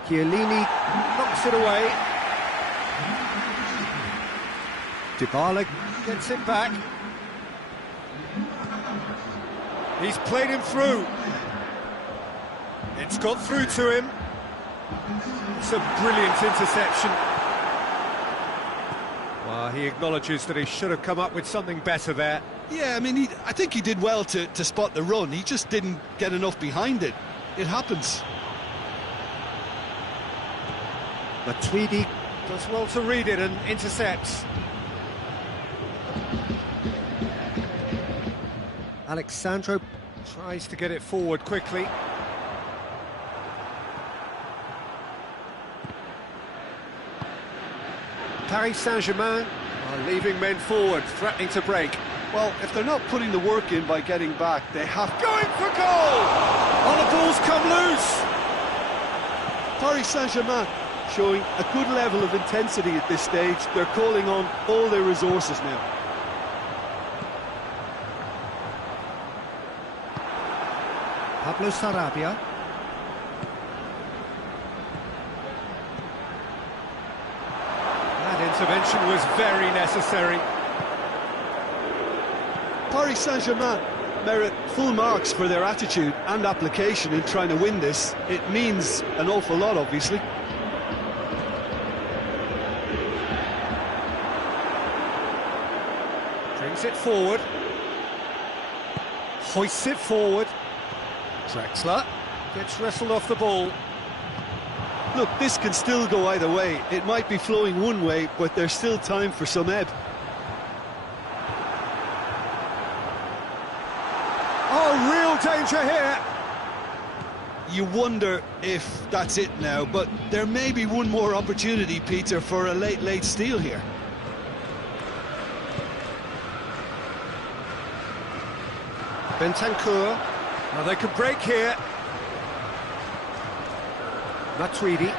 Chiellini knocks it away. Dybala gets it back. He's played him through. It's got through to him. It's a brilliant interception. Well, he acknowledges that he should have come up with something better there. Yeah, I mean, I think he did well to spot the run. He just didn't get enough behind it. It happens. Matuidi does well to read it and intercepts. Alexandro tries to get it forward quickly. Paris Saint-Germain are leaving men forward, threatening to break. Well, if they're not putting the work in by getting back, they have... Going for goal! Oh, the ball's come loose! Paris Saint-Germain showing a good level of intensity at this stage. They're calling on all their resources now. Pablo Sarabia. That intervention was very necessary. Paris Saint-Germain merit full marks for their attitude and application in trying to win this. It means an awful lot, obviously. Brings it forward. Hoists it forward. Draxler gets wrestled off the ball. Look, this can still go either way. It might be flowing one way, but there's still time for some ebb. Oh, real danger here. You wonder if that's it now, but there may be one more opportunity, Peter, for a late steal here. Bentancur. Now they can break here. Matuidi.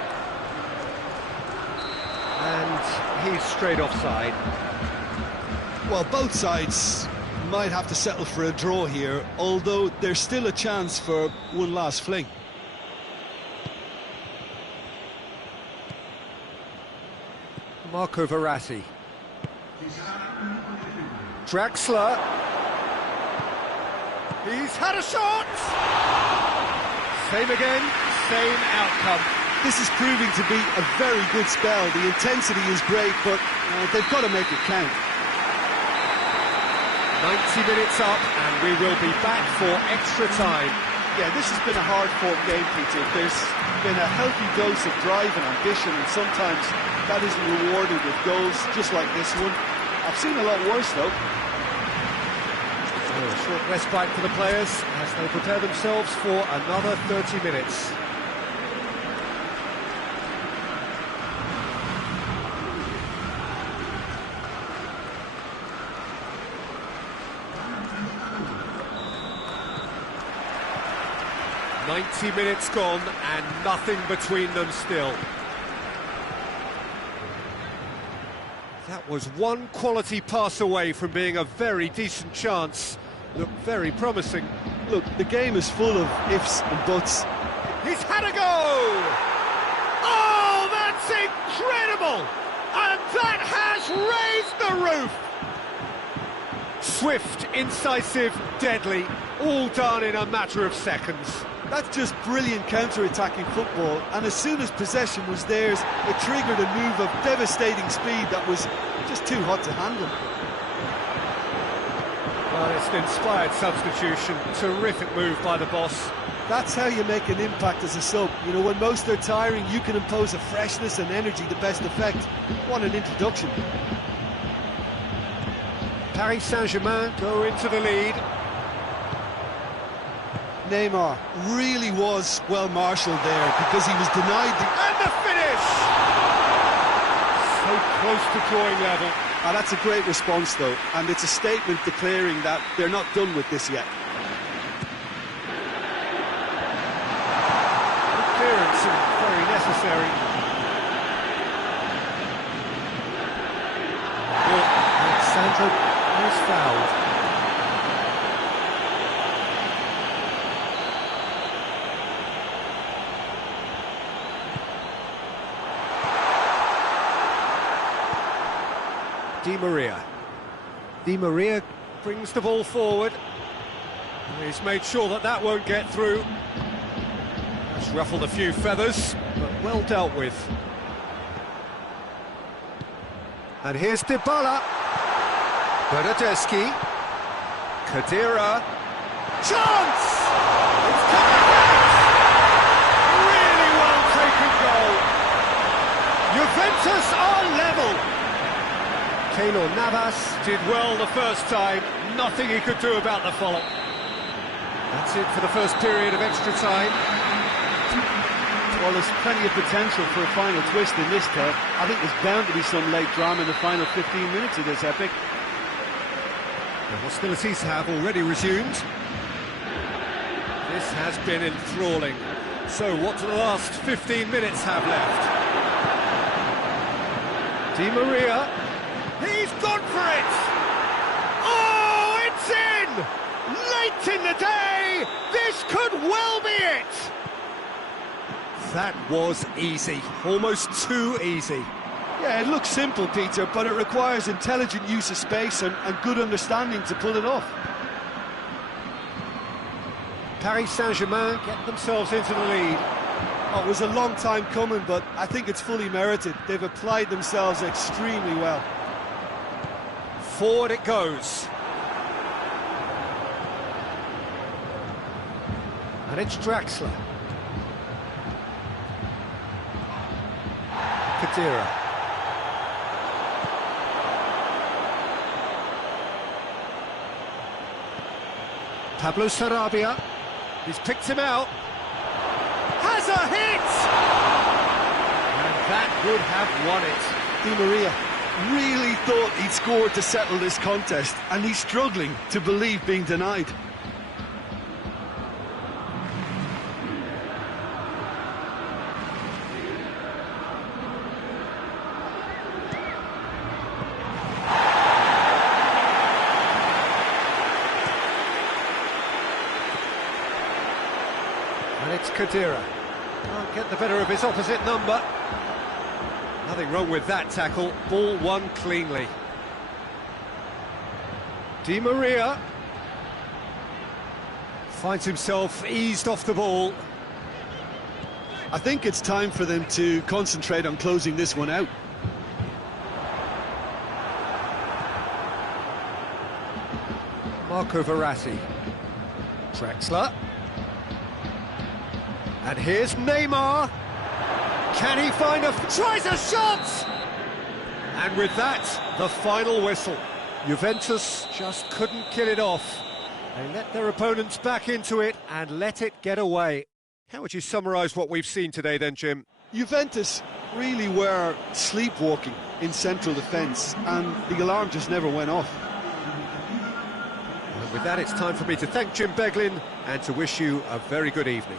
And he's straight offside. Well, both sides might have to settle for a draw here, although there's still a chance for one last fling. Marco Verratti. Draxler. He's had a shot! Same again, same outcome. This is proving to be a very good spell. The intensity is great, but they've got to make it count. 90 minutes up, and we will be back for extra time. Yeah, this has been a hard-fought game, Peter. There's been a healthy dose of drive and ambition, and sometimes that isn't rewarded with goals, just like this one. I've seen a lot worse, though. A short respite for the players as they prepare themselves for another 30 minutes. "90 minutes gone and nothing between them still." That was one quality pass away from being a very decent chance. Looked very promising. Look, the game is full of ifs and buts. He's had a go! Oh, that's incredible! And that has raised the roof! Swift, incisive, deadly, all done in a matter of seconds. That's just brilliant counter-attacking football, and as soon as possession was theirs, it triggered a move of devastating speed that was just too hot to handle. Well, it's an inspired substitution. Terrific move by the boss. That's how you make an impact as a sub. You know, when most are tiring, you can impose a freshness and energy to best effect. What an introduction. Paris Saint-Germain go into the lead. Neymar really was well marshalled there because he was denied the... And the finish! So close to drawing level. That's a great response, though, and it's a statement declaring that they're not done with this yet. Good clearance and very necessary. was fouled. Di Maria. Di Maria brings the ball forward. He's made sure that that won't get through. That's ruffled a few feathers, but well dealt with. And here's Dybala. Bernardeschi. Khedira. Chance! It's coming back! Really well taken goal. Juventus are level. Keylor Navas did well the first time. Nothing he could do about the follow. That's it for the first period of extra time. Well, there's plenty of potential for a final twist in this tale. I think there's bound to be some late drama in the final 15 minutes of this epic. The hostilities have already resumed. This has been enthralling. So what do the last 15 minutes have left? Di Maria. He's gone for it! Oh, it's in! Late in the day! This could well be it! That was easy. Almost too easy. Yeah, it looks simple, Peter, but it requires intelligent use of space and good understanding to pull it off. Paris Saint-Germain get themselves into the lead. Oh, it was a long time coming, but I think it's fully merited. They've applied themselves extremely well. Forward it goes. And it's Draxler. Khedira. Pablo Sarabia. He's picked him out. Has a hit! And that would have won it. Di Maria really thought he'd scored to settle this contest, and he's struggling to believe being denied. And it's Khedira. Can't get the better of his opposite number. Nothing wrong with that tackle. Ball won cleanly. Di Maria finds himself eased off the ball. I think it's time for them to concentrate on closing this one out. Marco Verratti. Draxler. And here's Neymar. Can he find tries a shot! And with that, the final whistle. Juventus just couldn't kill it off. They let their opponents back into it and let it get away. How would you summarise what we've seen today then, Jim? Juventus really were sleepwalking in central defence, and the alarm just never went off. And with that, it's time for me to thank Jim Beglin and to wish you a very good evening.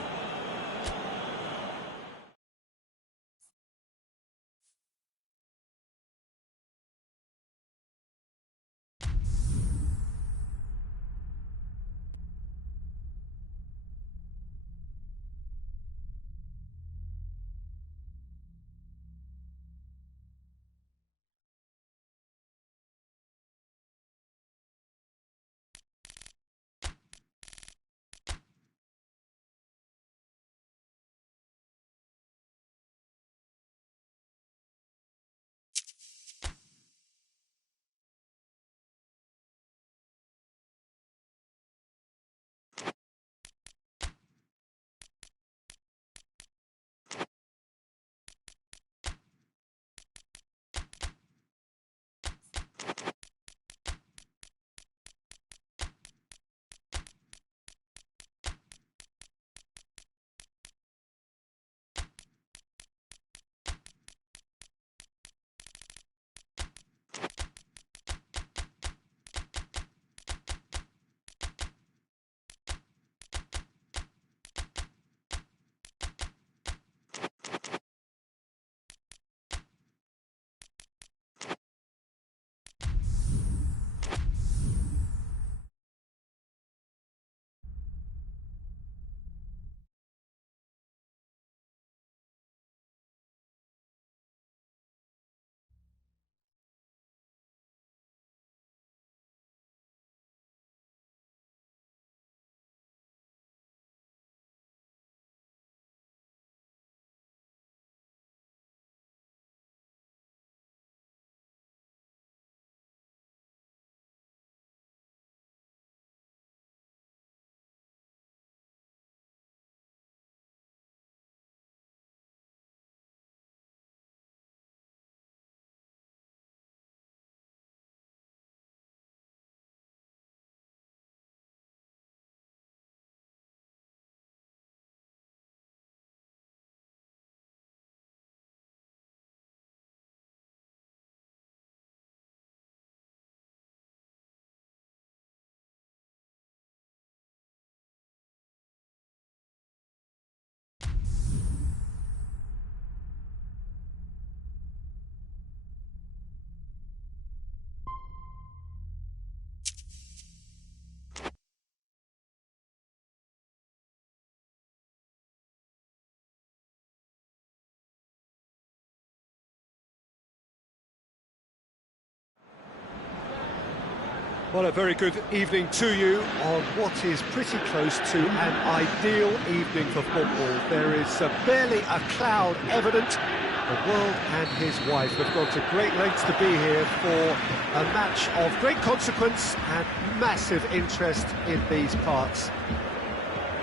Well, a very good evening to you on what is pretty close to an ideal evening for football. There is barely a cloud evident. The world and his wife have gone to great lengths to be here for a match of great consequence and massive interest in these parts.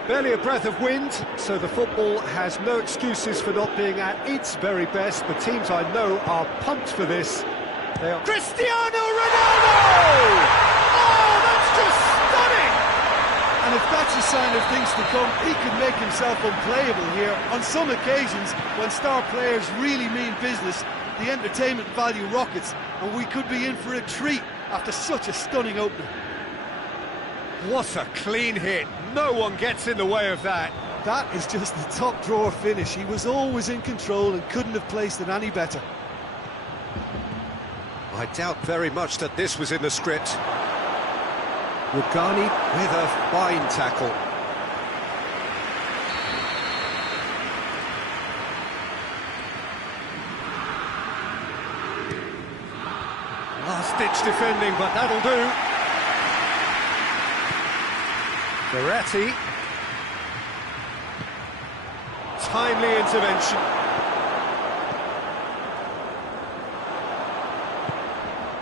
Barely a breath of wind, so the football has no excuses for not being at its very best. The teams I know are pumped for this. They are Cristiano Ronaldo! Oh, that's just stunning! And if that's a sign of things to come, he could make himself unplayable here. On some occasions, when star players really mean business, the entertainment value rockets, and we could be in for a treat after such a stunning opening. What a clean hit. No one gets in the way of that. That is just the top drawer finish. He was always in control and couldn't have placed it any better. I doubt very much that this was in the script. Rugani with a fine tackle. Last-ditch defending, but that'll do. Verratti. Timely intervention.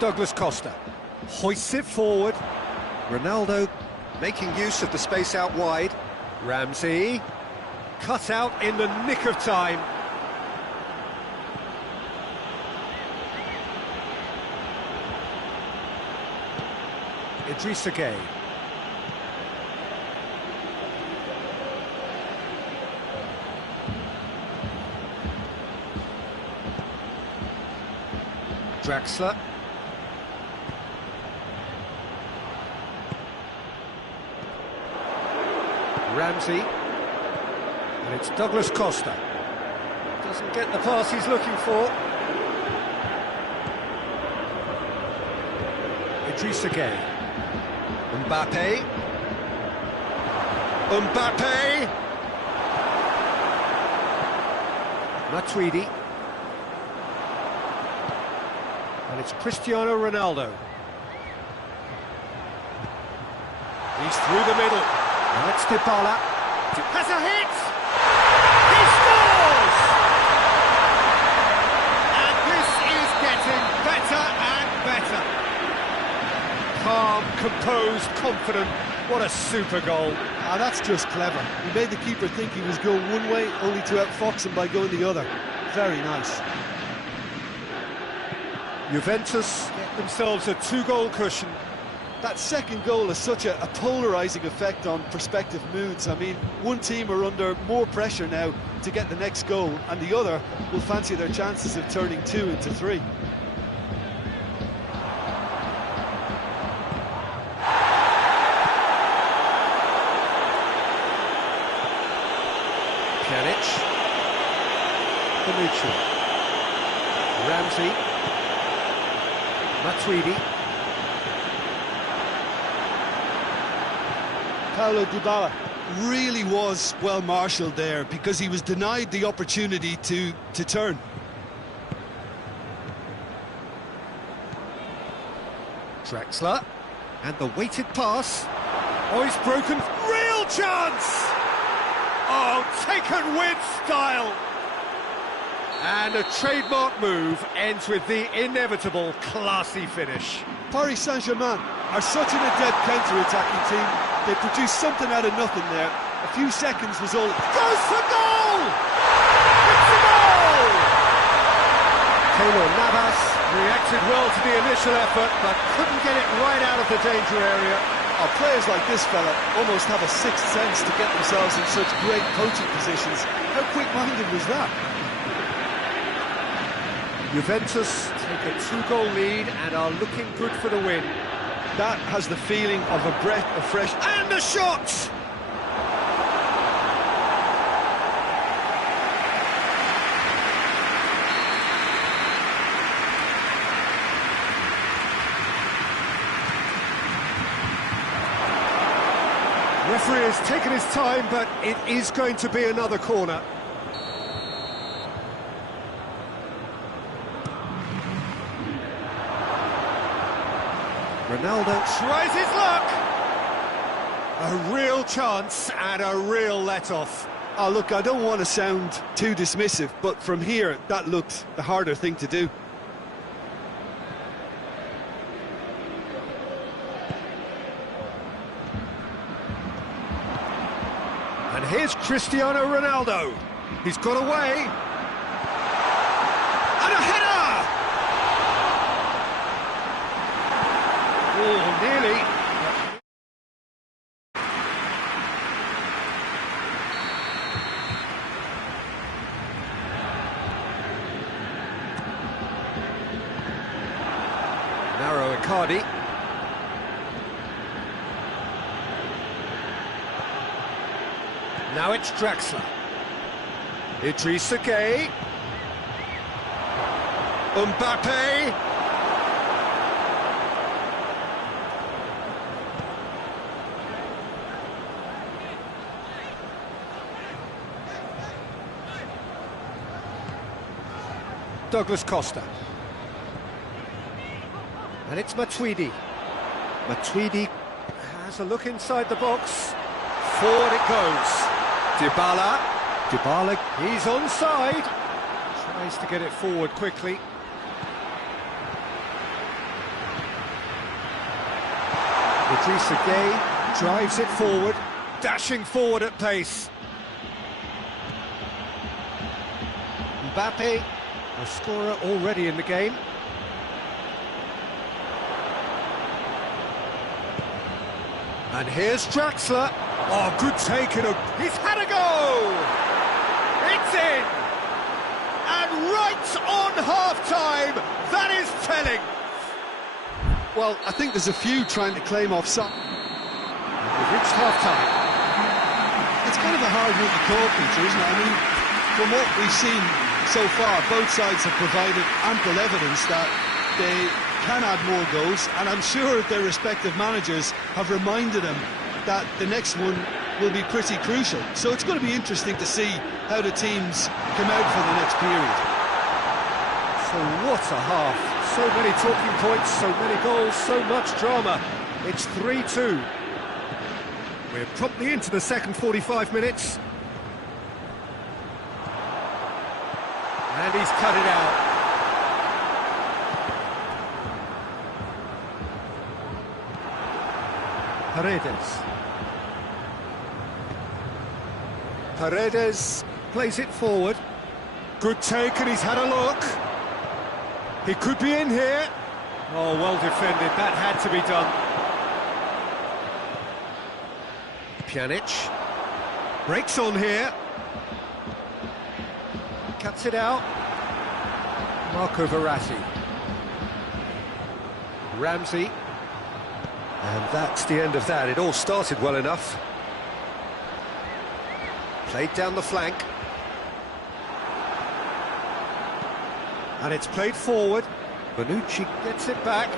Douglas Costa hoists it forward. Ronaldo making use of the space out wide. Ramsey cut out in the nick of time. Idrissa Gueye. Draxler. Ramsey. And it's Douglas Costa. Doesn't get the pass he's looking for. Idrissa Gueye. Mbappe. Mbappe! Matuidi. And it's Cristiano Ronaldo. He's through the middle. Now it's Dybala. Has a hit! He scores! And this is getting better and better. Calm, composed, confident. What a super goal. Ah, that's just clever. He made the keeper think he was going one way, only to outfox him by going the other. Very nice. Juventus get themselves a two-goal cushion. That second goal has such a polarising effect on prospective moods. I mean, one team are under more pressure now to get the next goal, and the other will fancy their chances of turning 2 into 3. Pjanic. Bonucci. Ramsey. Matuidi. Paulo Dybala really was well marshalled there because he was denied the opportunity to turn. Draxler. And the weighted pass. Oh, he's broken. Real chance! Oh, taken with style! And a trademark move ends with the inevitable classy finish. Paris Saint-Germain are such an adept counter-attacking team. They produced something out of nothing there. A few seconds was all... Goes for goal! It's a goal! Keylor Navas reacted well to the initial effort, but couldn't get it right out of the danger area. Oh, players like this fella almost have a sixth sense to get themselves in such great coaching positions. How quick-minded was that? Juventus take a two-goal lead and are looking good for the win. That has the feeling of a breath of fresh... And a shot! Referee has taken his time, but it is going to be another corner. Ronaldo tries his luck. A real chance and a real let-off. Oh, look, I don't want to sound too dismissive, but from here, that looked the harder thing to do. And here's Cristiano Ronaldo. He's got away. And a header! Oh, nearly. Narrow Icardi. Now it's Draxler. Idrissa Gueye. Mbappe. Douglas Costa. And it's Matuidi. Matuidi has a look inside the box. Forward it goes. Dybala. Dybala, he's onside. Tries to get it forward quickly. Idrissa Gueye drives it forward, dashing forward at pace. Mbappe, a scorer already in the game. And here's Draxler. Oh, good take, and he's had a go! It's in! And right on half-time, that is telling! Well, I think there's a few trying to claim offside. We've reached half-time. It's kind of a hard one to call, Peter, isn't it? I mean, from what we've seen so far, both sides have provided ample evidence that they can add more goals, and I'm sure their respective managers have reminded them that the next one will be pretty crucial. So it's going to be interesting to see how the teams come out for the next period. So what a half. So many talking points, so many goals, so much drama. It's 3-2. We're promptly into the second 45 minutes. And he's cut it out. Paredes. Paredes plays it forward. Good take, and he's had a look. He could be in here. Oh, well defended. That had to be done. Pjanic breaks on here. Cuts it out. Marco Verratti. Ramsey. And that's the end of that. It all started well enough. Played down the flank. And it's played forward. Bonucci gets it back.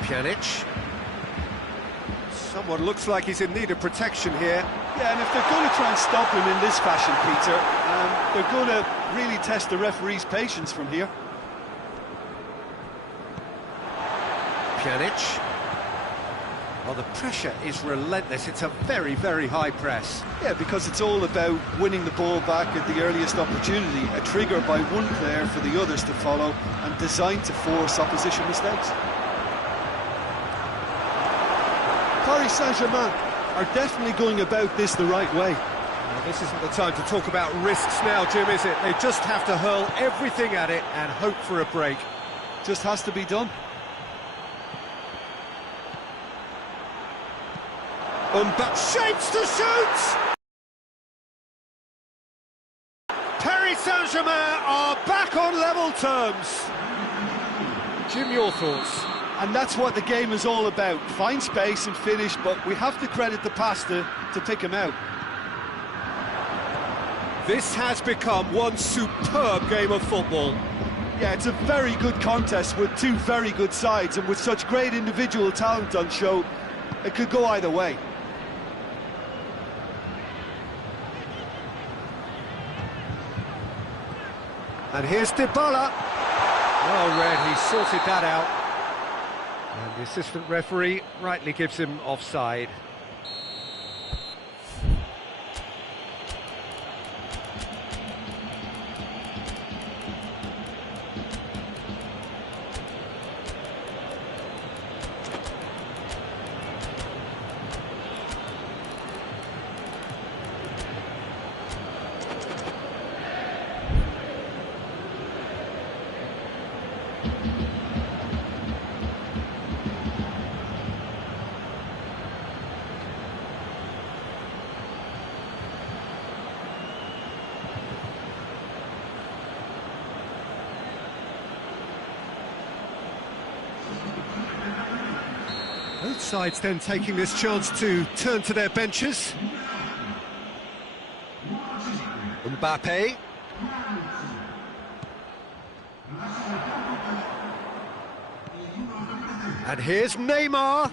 Pjanic. Someone looks like he's in need of protection here. Yeah, and if they're going to try and stop him in this fashion, Peter, they're going to really test the referee's patience from here. Pjanic. Oh, the pressure is relentless. It's a very, very high press. Yeah, because it's all about winning the ball back at the earliest opportunity, a trigger by one player for the others to follow, and designed to force opposition mistakes. Paris Saint-Germain are definitely going about this the right way. Now, this isn't the time to talk about risks now, Jim, is it? They just have to hurl everything at it and hope for a break. Just has to be done. Mbappe shapes to shoot! Paris Saint-Germain are back on level terms. Jim, your thoughts? And that's what the game is all about. Find space and finish, but we have to credit the pasta to pick him out. This has become one superb game of football. Yeah, it's a very good contest with two very good sides, and with such great individual talent on show, it could go either way. And here's Dybala. Well read, he sorted that out. And the assistant referee rightly gives him offside. Both sides then taking this chance to turn to their benches. Mbappe. And here's Neymar.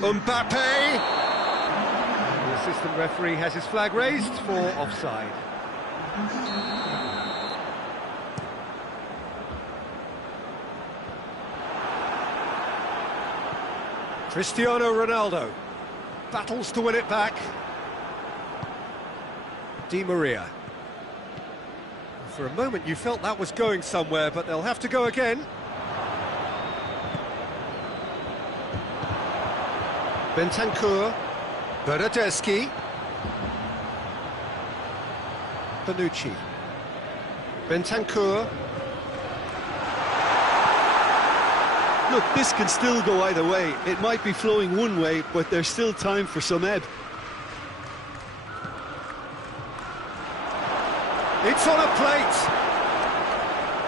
Mbappe. And the assistant referee has his flag raised for offside. Cristiano Ronaldo battles to win it back. Di Maria. For a moment you felt that was going somewhere, but they'll have to go again. Bentancur, Bernardeschi, Bonucci, Bentancur. Look, this can still go either way. It might be flowing one way, but there's still time for some ebb. It's on a plate!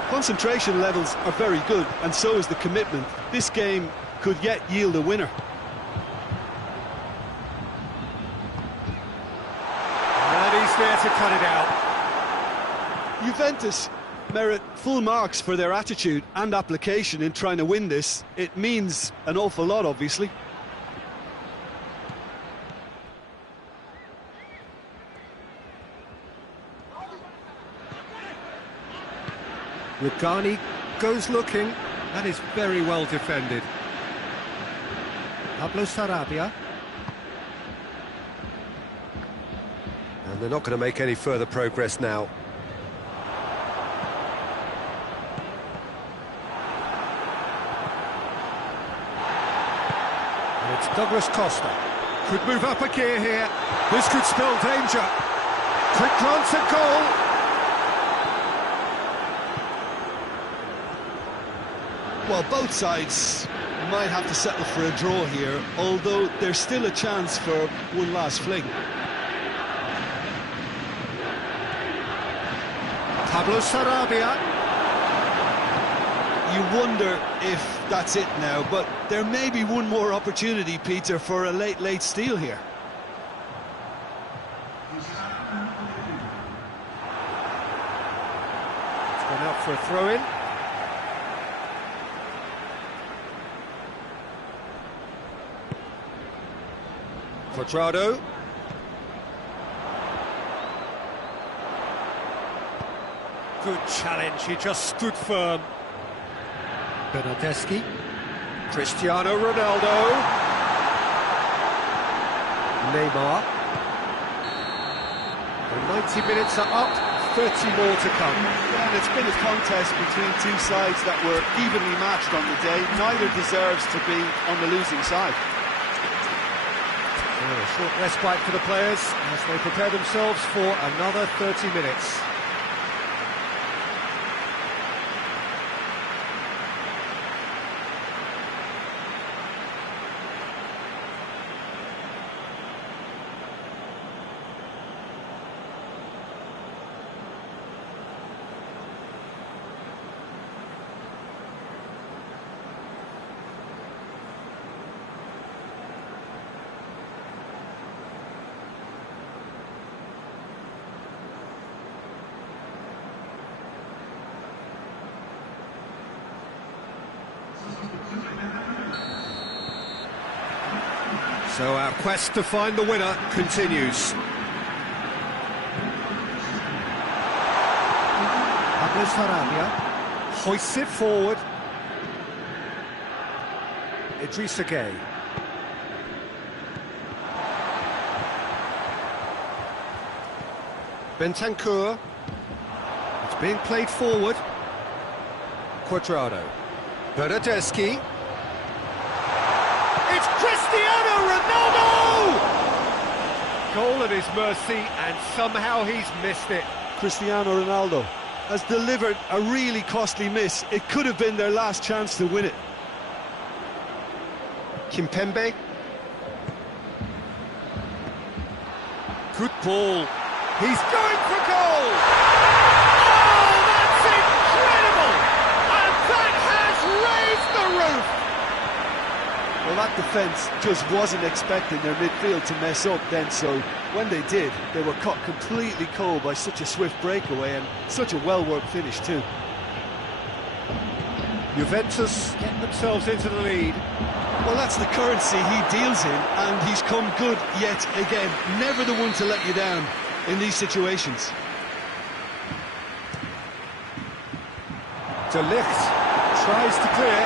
Concentration levels are very good, and so is the commitment. This game could yet yield a winner. And he's there to cut it out. Juventus merit full marks for their attitude and application in trying to win this. It means an awful lot, obviously. Rugani goes looking. That is very well defended. Pablo Sarabia. And they're not going to make any further progress now. And it's Douglas Costa. Could move up a gear here. This could spell danger. Quick glance at goal. Well, both sides might have to settle for a draw here, although there's still a chance for one last fling. Pablo Sarabia. You wonder if that's it now, but there may be one more opportunity, Peter, for a late steal here. It's gone out for a throw-in. Quadrado. Good challenge, he just stood firm. Bernardeschi. Cristiano Ronaldo. Neymar. The 90 minutes are up, 30 more to come. And it's been a contest between two sides that were evenly matched on the day. Neither deserves to be on the losing side. A short respite for the players as they prepare themselves for another 30 minutes. So our quest to find the winner continues. Pablo Sarabia hoists it forward. Idrissa Gueye. Bentancur. It's being played forward. Cuadrado. Bernardeschi. It's Cristiano Ronaldo! Goal at his mercy, and somehow he's missed it. Cristiano Ronaldo has delivered a really costly miss. It could have been their last chance to win it. Kimpembe. Good ball. He's going for goal! Oh, that's incredible! And that has raised the roof! Well, that defence just wasn't expecting their midfield to mess up then, so when they did, they were caught completely cold by such a swift breakaway and such a well-worked finish too. Juventus get themselves into the lead. Well, that's the currency he deals in, and he's come good yet again. Never the one to let you down in these situations. De Ligt tries to clear.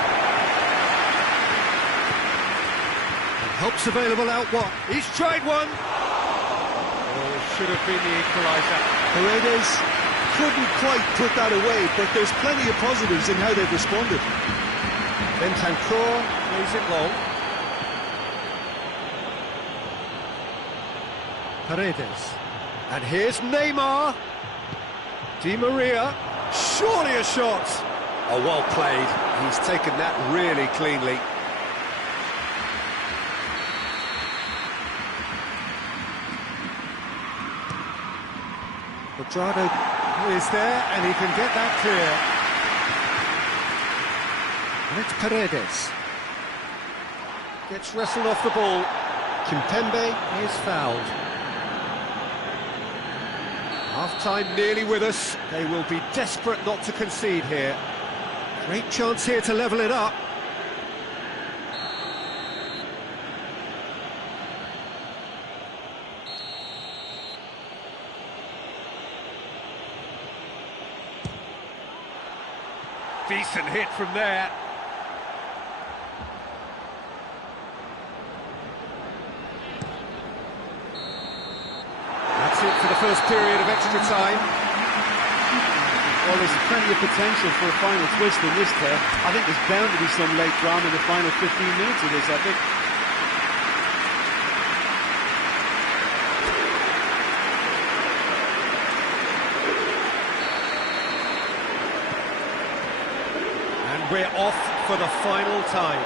And help's available out wide. He's tried one. Oh, should have been the equaliser. Paredes couldn't quite put that away, but there's plenty of positives in how they've responded. Bentancur plays it long. Paredes. And here's Neymar. Di Maria. Surely a shot. Oh, well played. He's taken that really cleanly. Cuadrado is there, and he can get that clear. And it's Paredes. Gets wrestled off the ball. Kimpembe is fouled. Half-time nearly with us. They will be desperate not to concede here. Great chance here to level it up. Decent hit from there. That's it for the first period of extra time. Well, there's plenty of potential for a final twist in this there. I think there's bound to be some late drama in the final 15 minutes of this, I think. And we're off for the final time.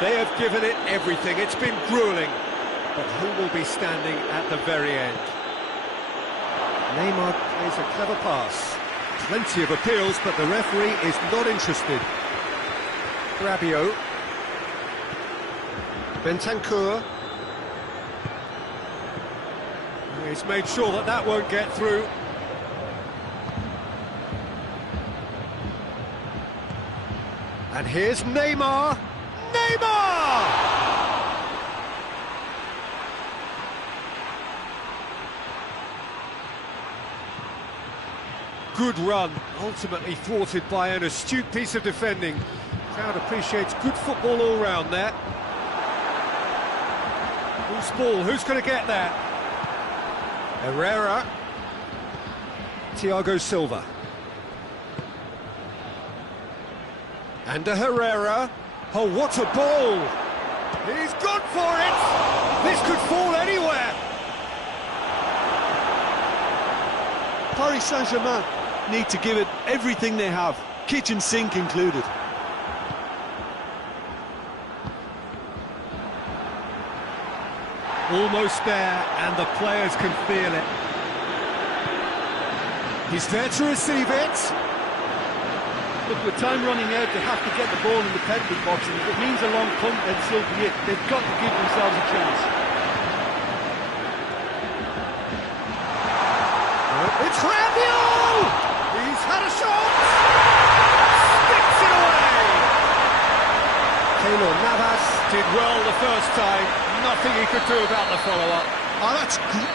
They have given it everything. It's been grueling. But who will be standing at the very end? Neymar plays a clever pass. Plenty of appeals, but the referee is not interested. Rabiot. Bentancur. He's made sure that that won't get through. And here's Neymar. Neymar! Good run, ultimately thwarted by an astute piece of defending. Crowd appreciates good football all round there. Who's ball? Who's going to get that? Herrera. Thiago Silva. And a Herrera. Oh, what a ball! He's gone for it! This could fall anywhere! Paris Saint-Germain need to give it everything they have, kitchen sink included. Almost there, and the players can feel it. He's there to receive it. Look, with time running out, they have to get the ball in the penalty box, and if it means a long punt, then so be it. They've got to give themselves a chance. It's Rabiot! He's had a shot! Sticks it away! Keylor Navas did well the first time. Nothing he could do about the follow-up. Oh, that's good.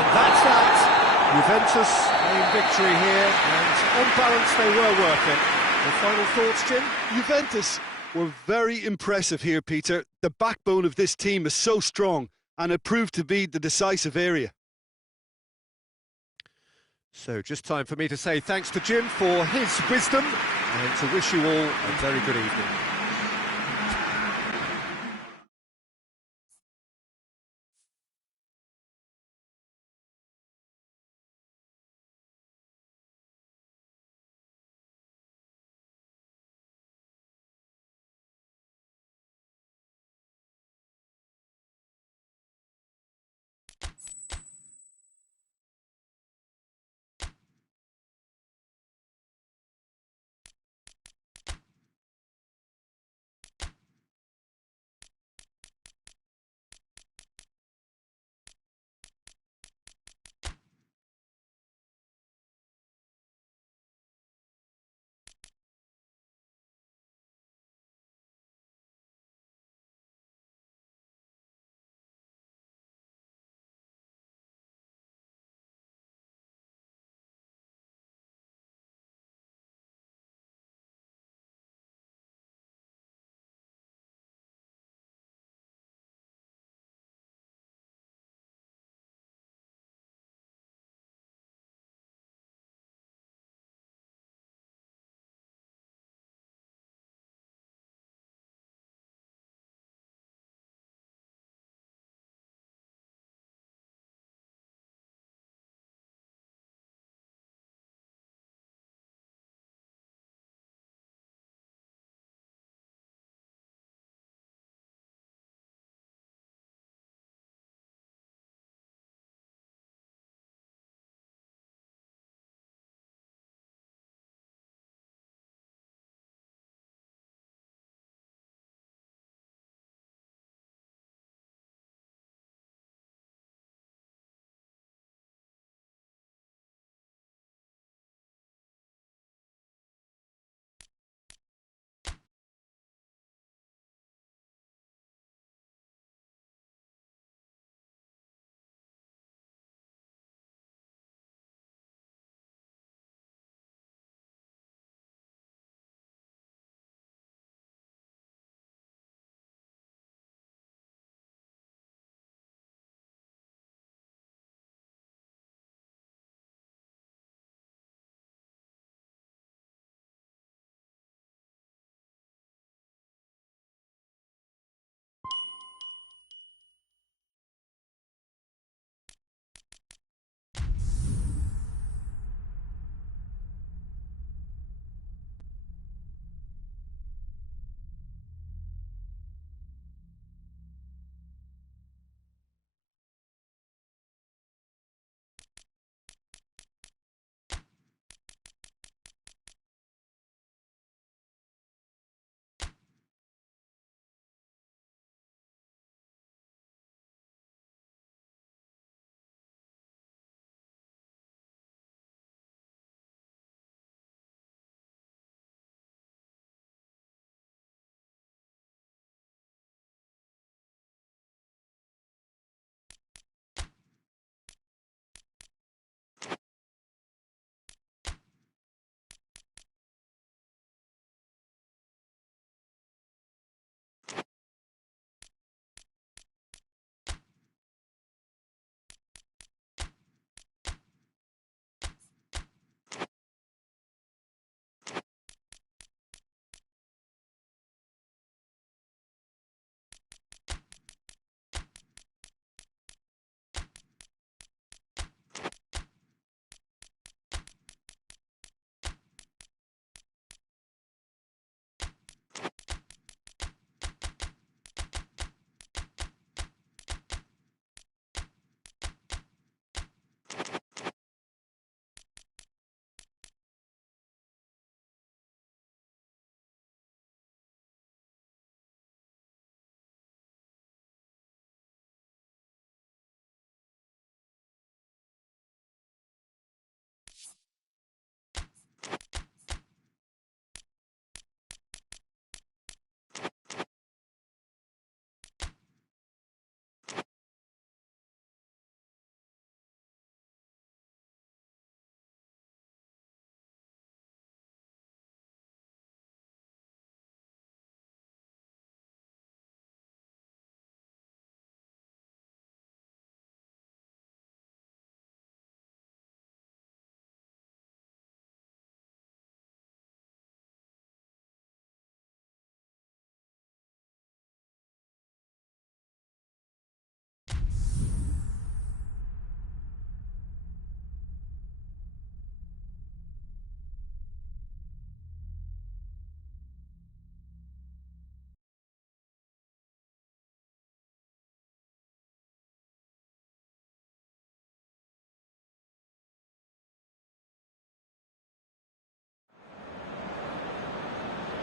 And that's that. Juventus claim victory here, and on balance they were worth it. The final thoughts, Jim? Juventus were very impressive here, Peter. The backbone of this team is so strong, and it proved to be the decisive area. So just time for me to say thanks to Jim for his wisdom and to wish you all a very good evening.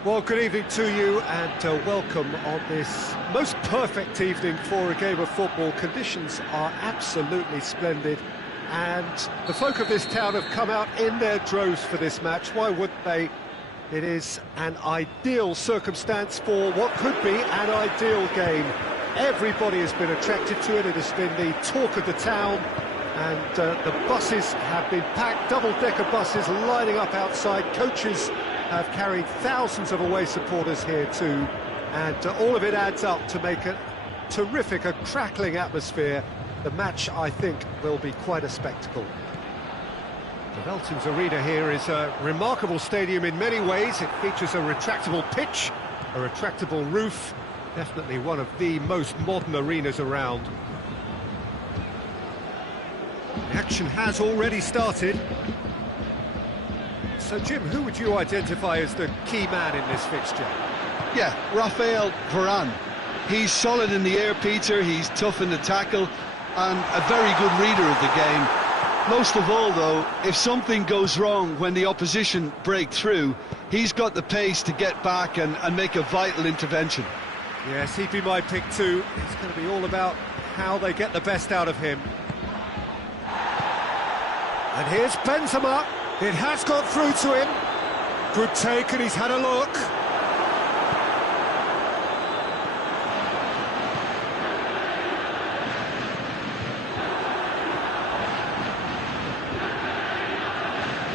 Well, good evening to you and welcome on this most perfect evening for a game of football. Conditions are absolutely splendid and the folk of this town have come out in their droves for this match. Why wouldn't they? It is an ideal circumstance for what could be an ideal game. Everybody has been attracted to it. It has been the talk of the town, and the buses have been packed, double-decker buses lining up outside. Coaches have carried thousands of away supporters here too, and all of it adds up to make a terrific, a crackling atmosphere. The match, I think, will be quite a spectacle. The Veltins Arena here is a remarkable stadium in many ways. It features a retractable pitch, a retractable roof, definitely one of the most modern arenas around. The action has already started. So, Jim, who would you identify as the key man in this fixture? Yeah, Raphael Varane. He's solid in the air, Peter, he's tough in the tackle, and a very good reader of the game. Most of all, though, if something goes wrong when the opposition break through, he's got the pace to get back and make a vital intervention. Yes, he'd be my pick too. It's going to be all about how they get the best out of him. And here's Benzema. It has got through to him. Good take, and he's had a look.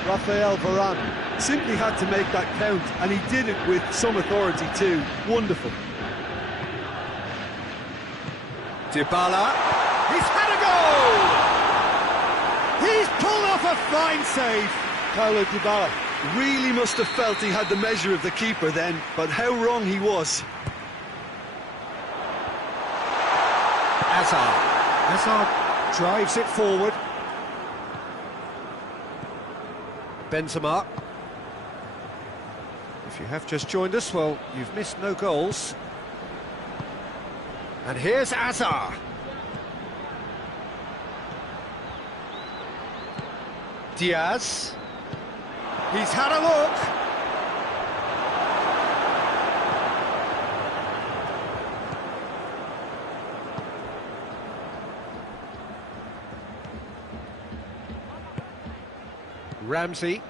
Raphael Varane simply had to make that count, and he did it with some authority too. Wonderful. Dybala. He's had a goal! He's pulled off a fine save. Paulo Dybala really must have felt he had the measure of the keeper then, but how wrong he was. Hazard drives it forward. Benzema. If you have just joined us, well, you've missed no goals. And here's Hazard. Diaz. He's had a look. Ramsey.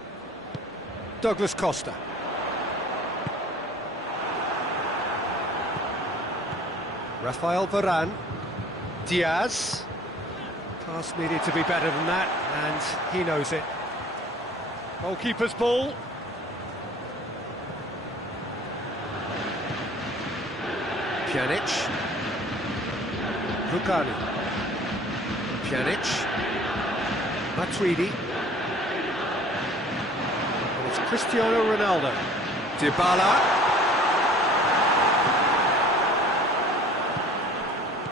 Douglas Costa. Raphael Varane. Diaz. Pass needed to be better than that, and he knows it. Goalkeeper's ball. Pjanic. Rugani. Pjanic. Matuidi. And it's Cristiano Ronaldo. Dybala.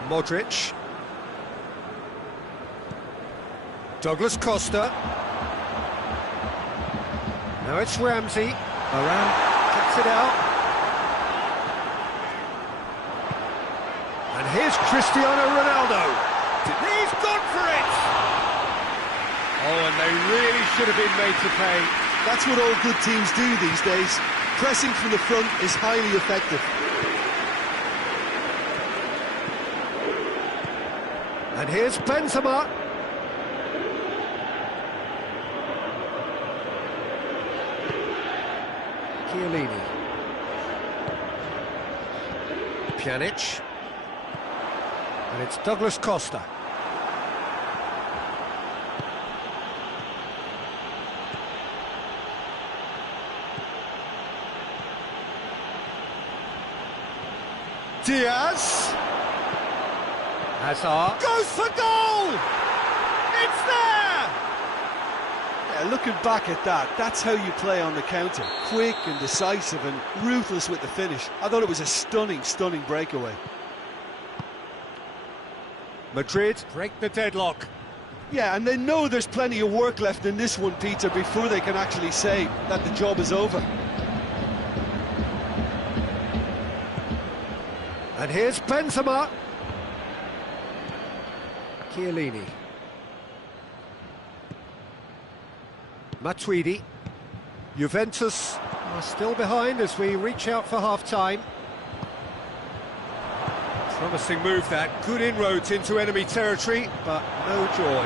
Modric. Douglas Costa. Now it's Ramsey. Varane kicks it out. And here's Cristiano Ronaldo. He's gone for it! Oh, and they really should have been made to pay. That's what all good teams do these days. Pressing from the front is highly effective. And here's Benzema. Chiellini. Pjanic. And it's Douglas Costa. Diaz. Hazard goes for goal! It's there! Yeah, looking back at that, that's how you play on the counter. Quick and decisive and ruthless with the finish. I thought it was a stunning, stunning breakaway. Madrid break the deadlock. Yeah, and they know there's plenty of work left in this one, Peter, before they can actually say that the job is over. And here's Benzema. Chiellini. Matuidi. Juventus are still behind as we reach out for half-time. Promising move that, good inroads into enemy territory, but no joy.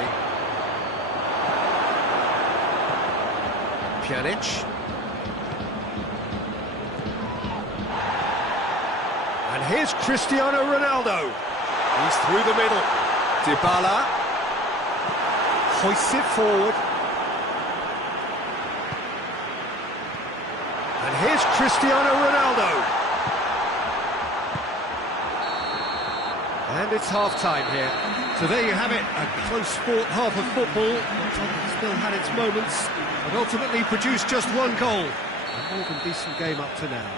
Pjanic. And here's Cristiano Ronaldo. He's through the middle. Dybala hoists it forward. And here's Cristiano Ronaldo. And it's half-time here. So there you have it, a close-fought half of football. Tottenham still had its moments, but ultimately produced just one goal. A more than decent game up to now.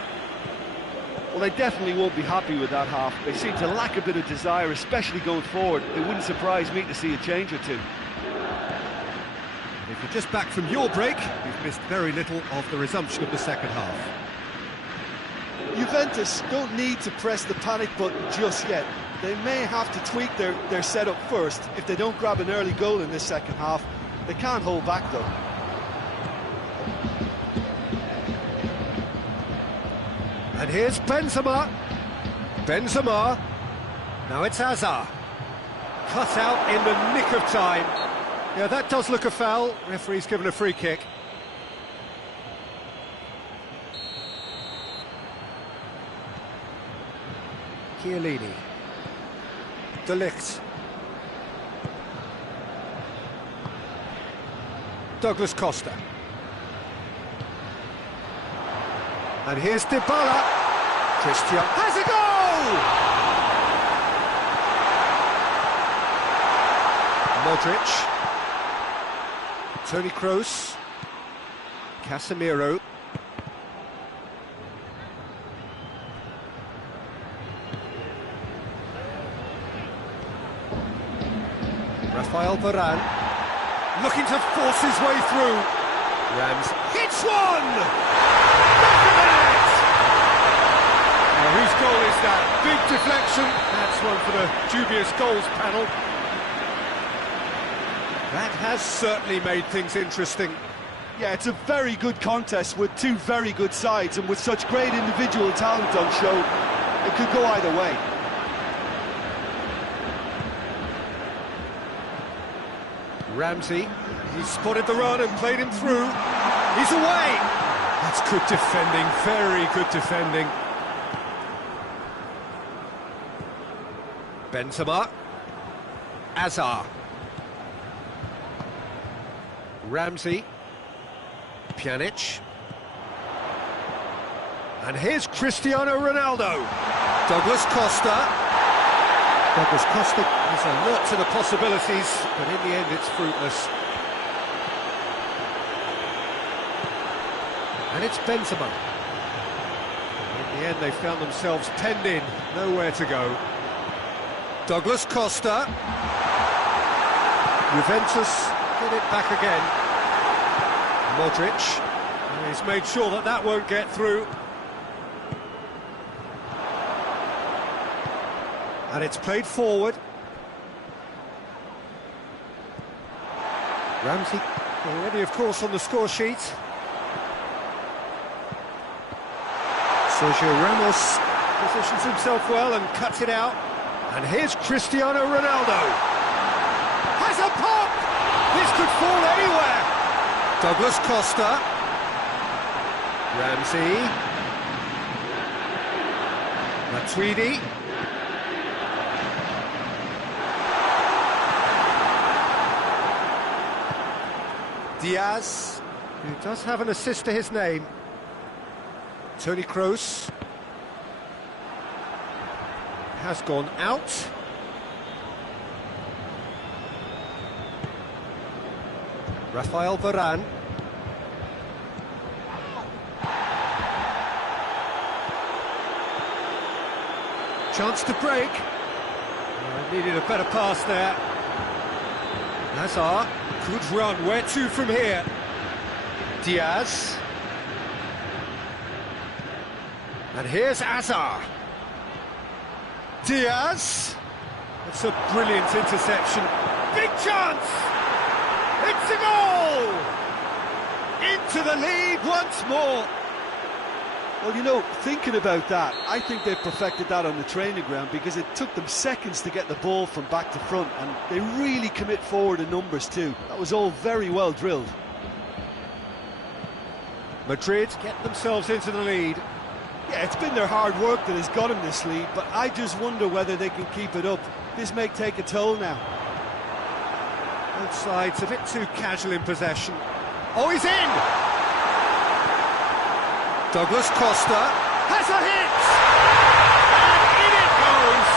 Well, they definitely won't be happy with that half. They seem to lack a bit of desire, especially going forward. It wouldn't surprise me to see a change or two. And if you're just back from your break, you've missed very little of the resumption of the second half. Juventus don't need to press the panic button just yet. They may have to tweak their setup first. If they don't grab an early goal in this second half, they can't hold back though. And here's Benzema. Benzema. Now it's Hazard. Cut out in the nick of time. Yeah, that does look a foul. Referee's given a free kick. Chiellini. De Ligt. Douglas Costa. And here's Dybala. Christian has a goal! Modric. Toni Kroos. Casemiro. Rafael Varane, looking to force his way through. Rams hits one! Back of the net! Now, whose goal is that? Big deflection. That's one for the dubious goals panel. That has certainly made things interesting. Yeah, it's a very good contest with two very good sides, and with such great individual talent on show, it could go either way. Ramsey, he spotted the run and played him through. He's away! That's good defending, very good defending. Benzema. Hazard. Ramsey. Pjanic. And here's Cristiano Ronaldo. Douglas Costa. Douglas Costa is alert to the possibilities, but in the end it's fruitless. And it's Benzema. In the end they found themselves penned in, nowhere to go. Douglas Costa. Juventus get it back again. Modric. And he's made sure that that won't get through. And it's played forward. Ramsey already, of course, on the score sheet. Sergio Ramos positions himself well and cuts it out. And here's Cristiano Ronaldo. Has a pop! This could fall anywhere. Douglas Costa. Ramsey. Matuidi. Diaz, who does have an assist to his name. Toni Kroos has gone out. Rafael Varane. Chance to break. Needed a better pass there. Hazard. Good run, where to from here? Diaz. And here's Hazard. Diaz. It's a brilliant interception. Big chance! It's a goal! Into the lead once more. Well, you know, thinking about that, I think they've perfected that on the training ground, because it took them seconds to get the ball from back to front, and they really commit forward in numbers too. That was all very well drilled. Madrid get themselves into the lead. Yeah, it's been their hard work that has got them this lead, but I just wonder whether they can keep it up. This may take a toll now. Both sides a bit too casual in possession. Oh, he's in! Douglas Costa has a hit! And in it goes!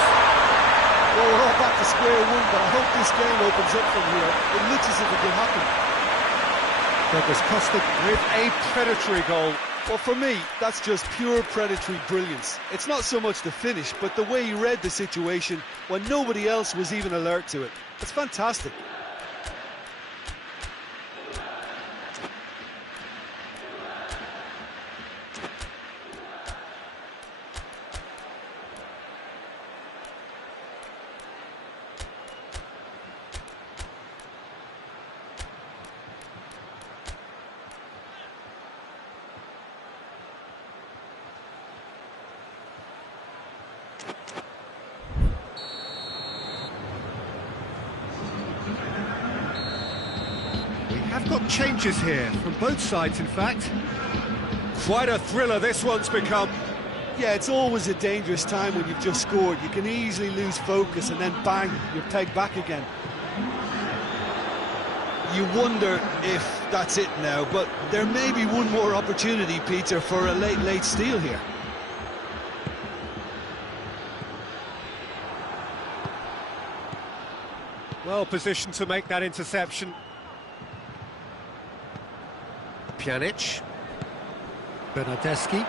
Well, we're all back to square one, but I hope this game opens up from here. It looks as if it can happen. Douglas Costa with a predatory goal. Well, for me, that's just pure predatory brilliance. It's not so much the finish, but the way he read the situation when nobody else was even alert to it. It's fantastic. Have got changes here from both sides, in fact. Quite a thriller this one's become. Yeah, it's always a dangerous time when you've just scored. You can easily lose focus and then bang, you're pegged back again. You wonder if that's it now, but there may be one more opportunity, Peter, for a late steal here. Well positioned to make that interception. Pjanic, Bernardeschi,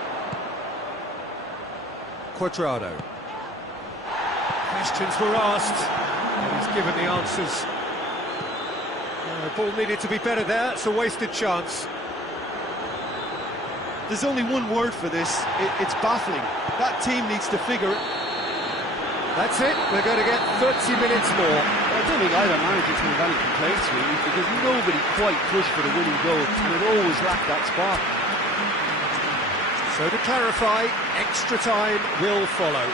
Cuadrado. Questions were asked, and he's given the answers. The ball needed to be better there, it's a wasted chance. There's only one word for this, it's baffling. That team needs to figure it. That's it, we're going to get 30 minutes more. I don't think either manager can have any complaints really, because nobody quite pushed for the winning goal, and it always lacked that spark. So to clarify, extra time will follow.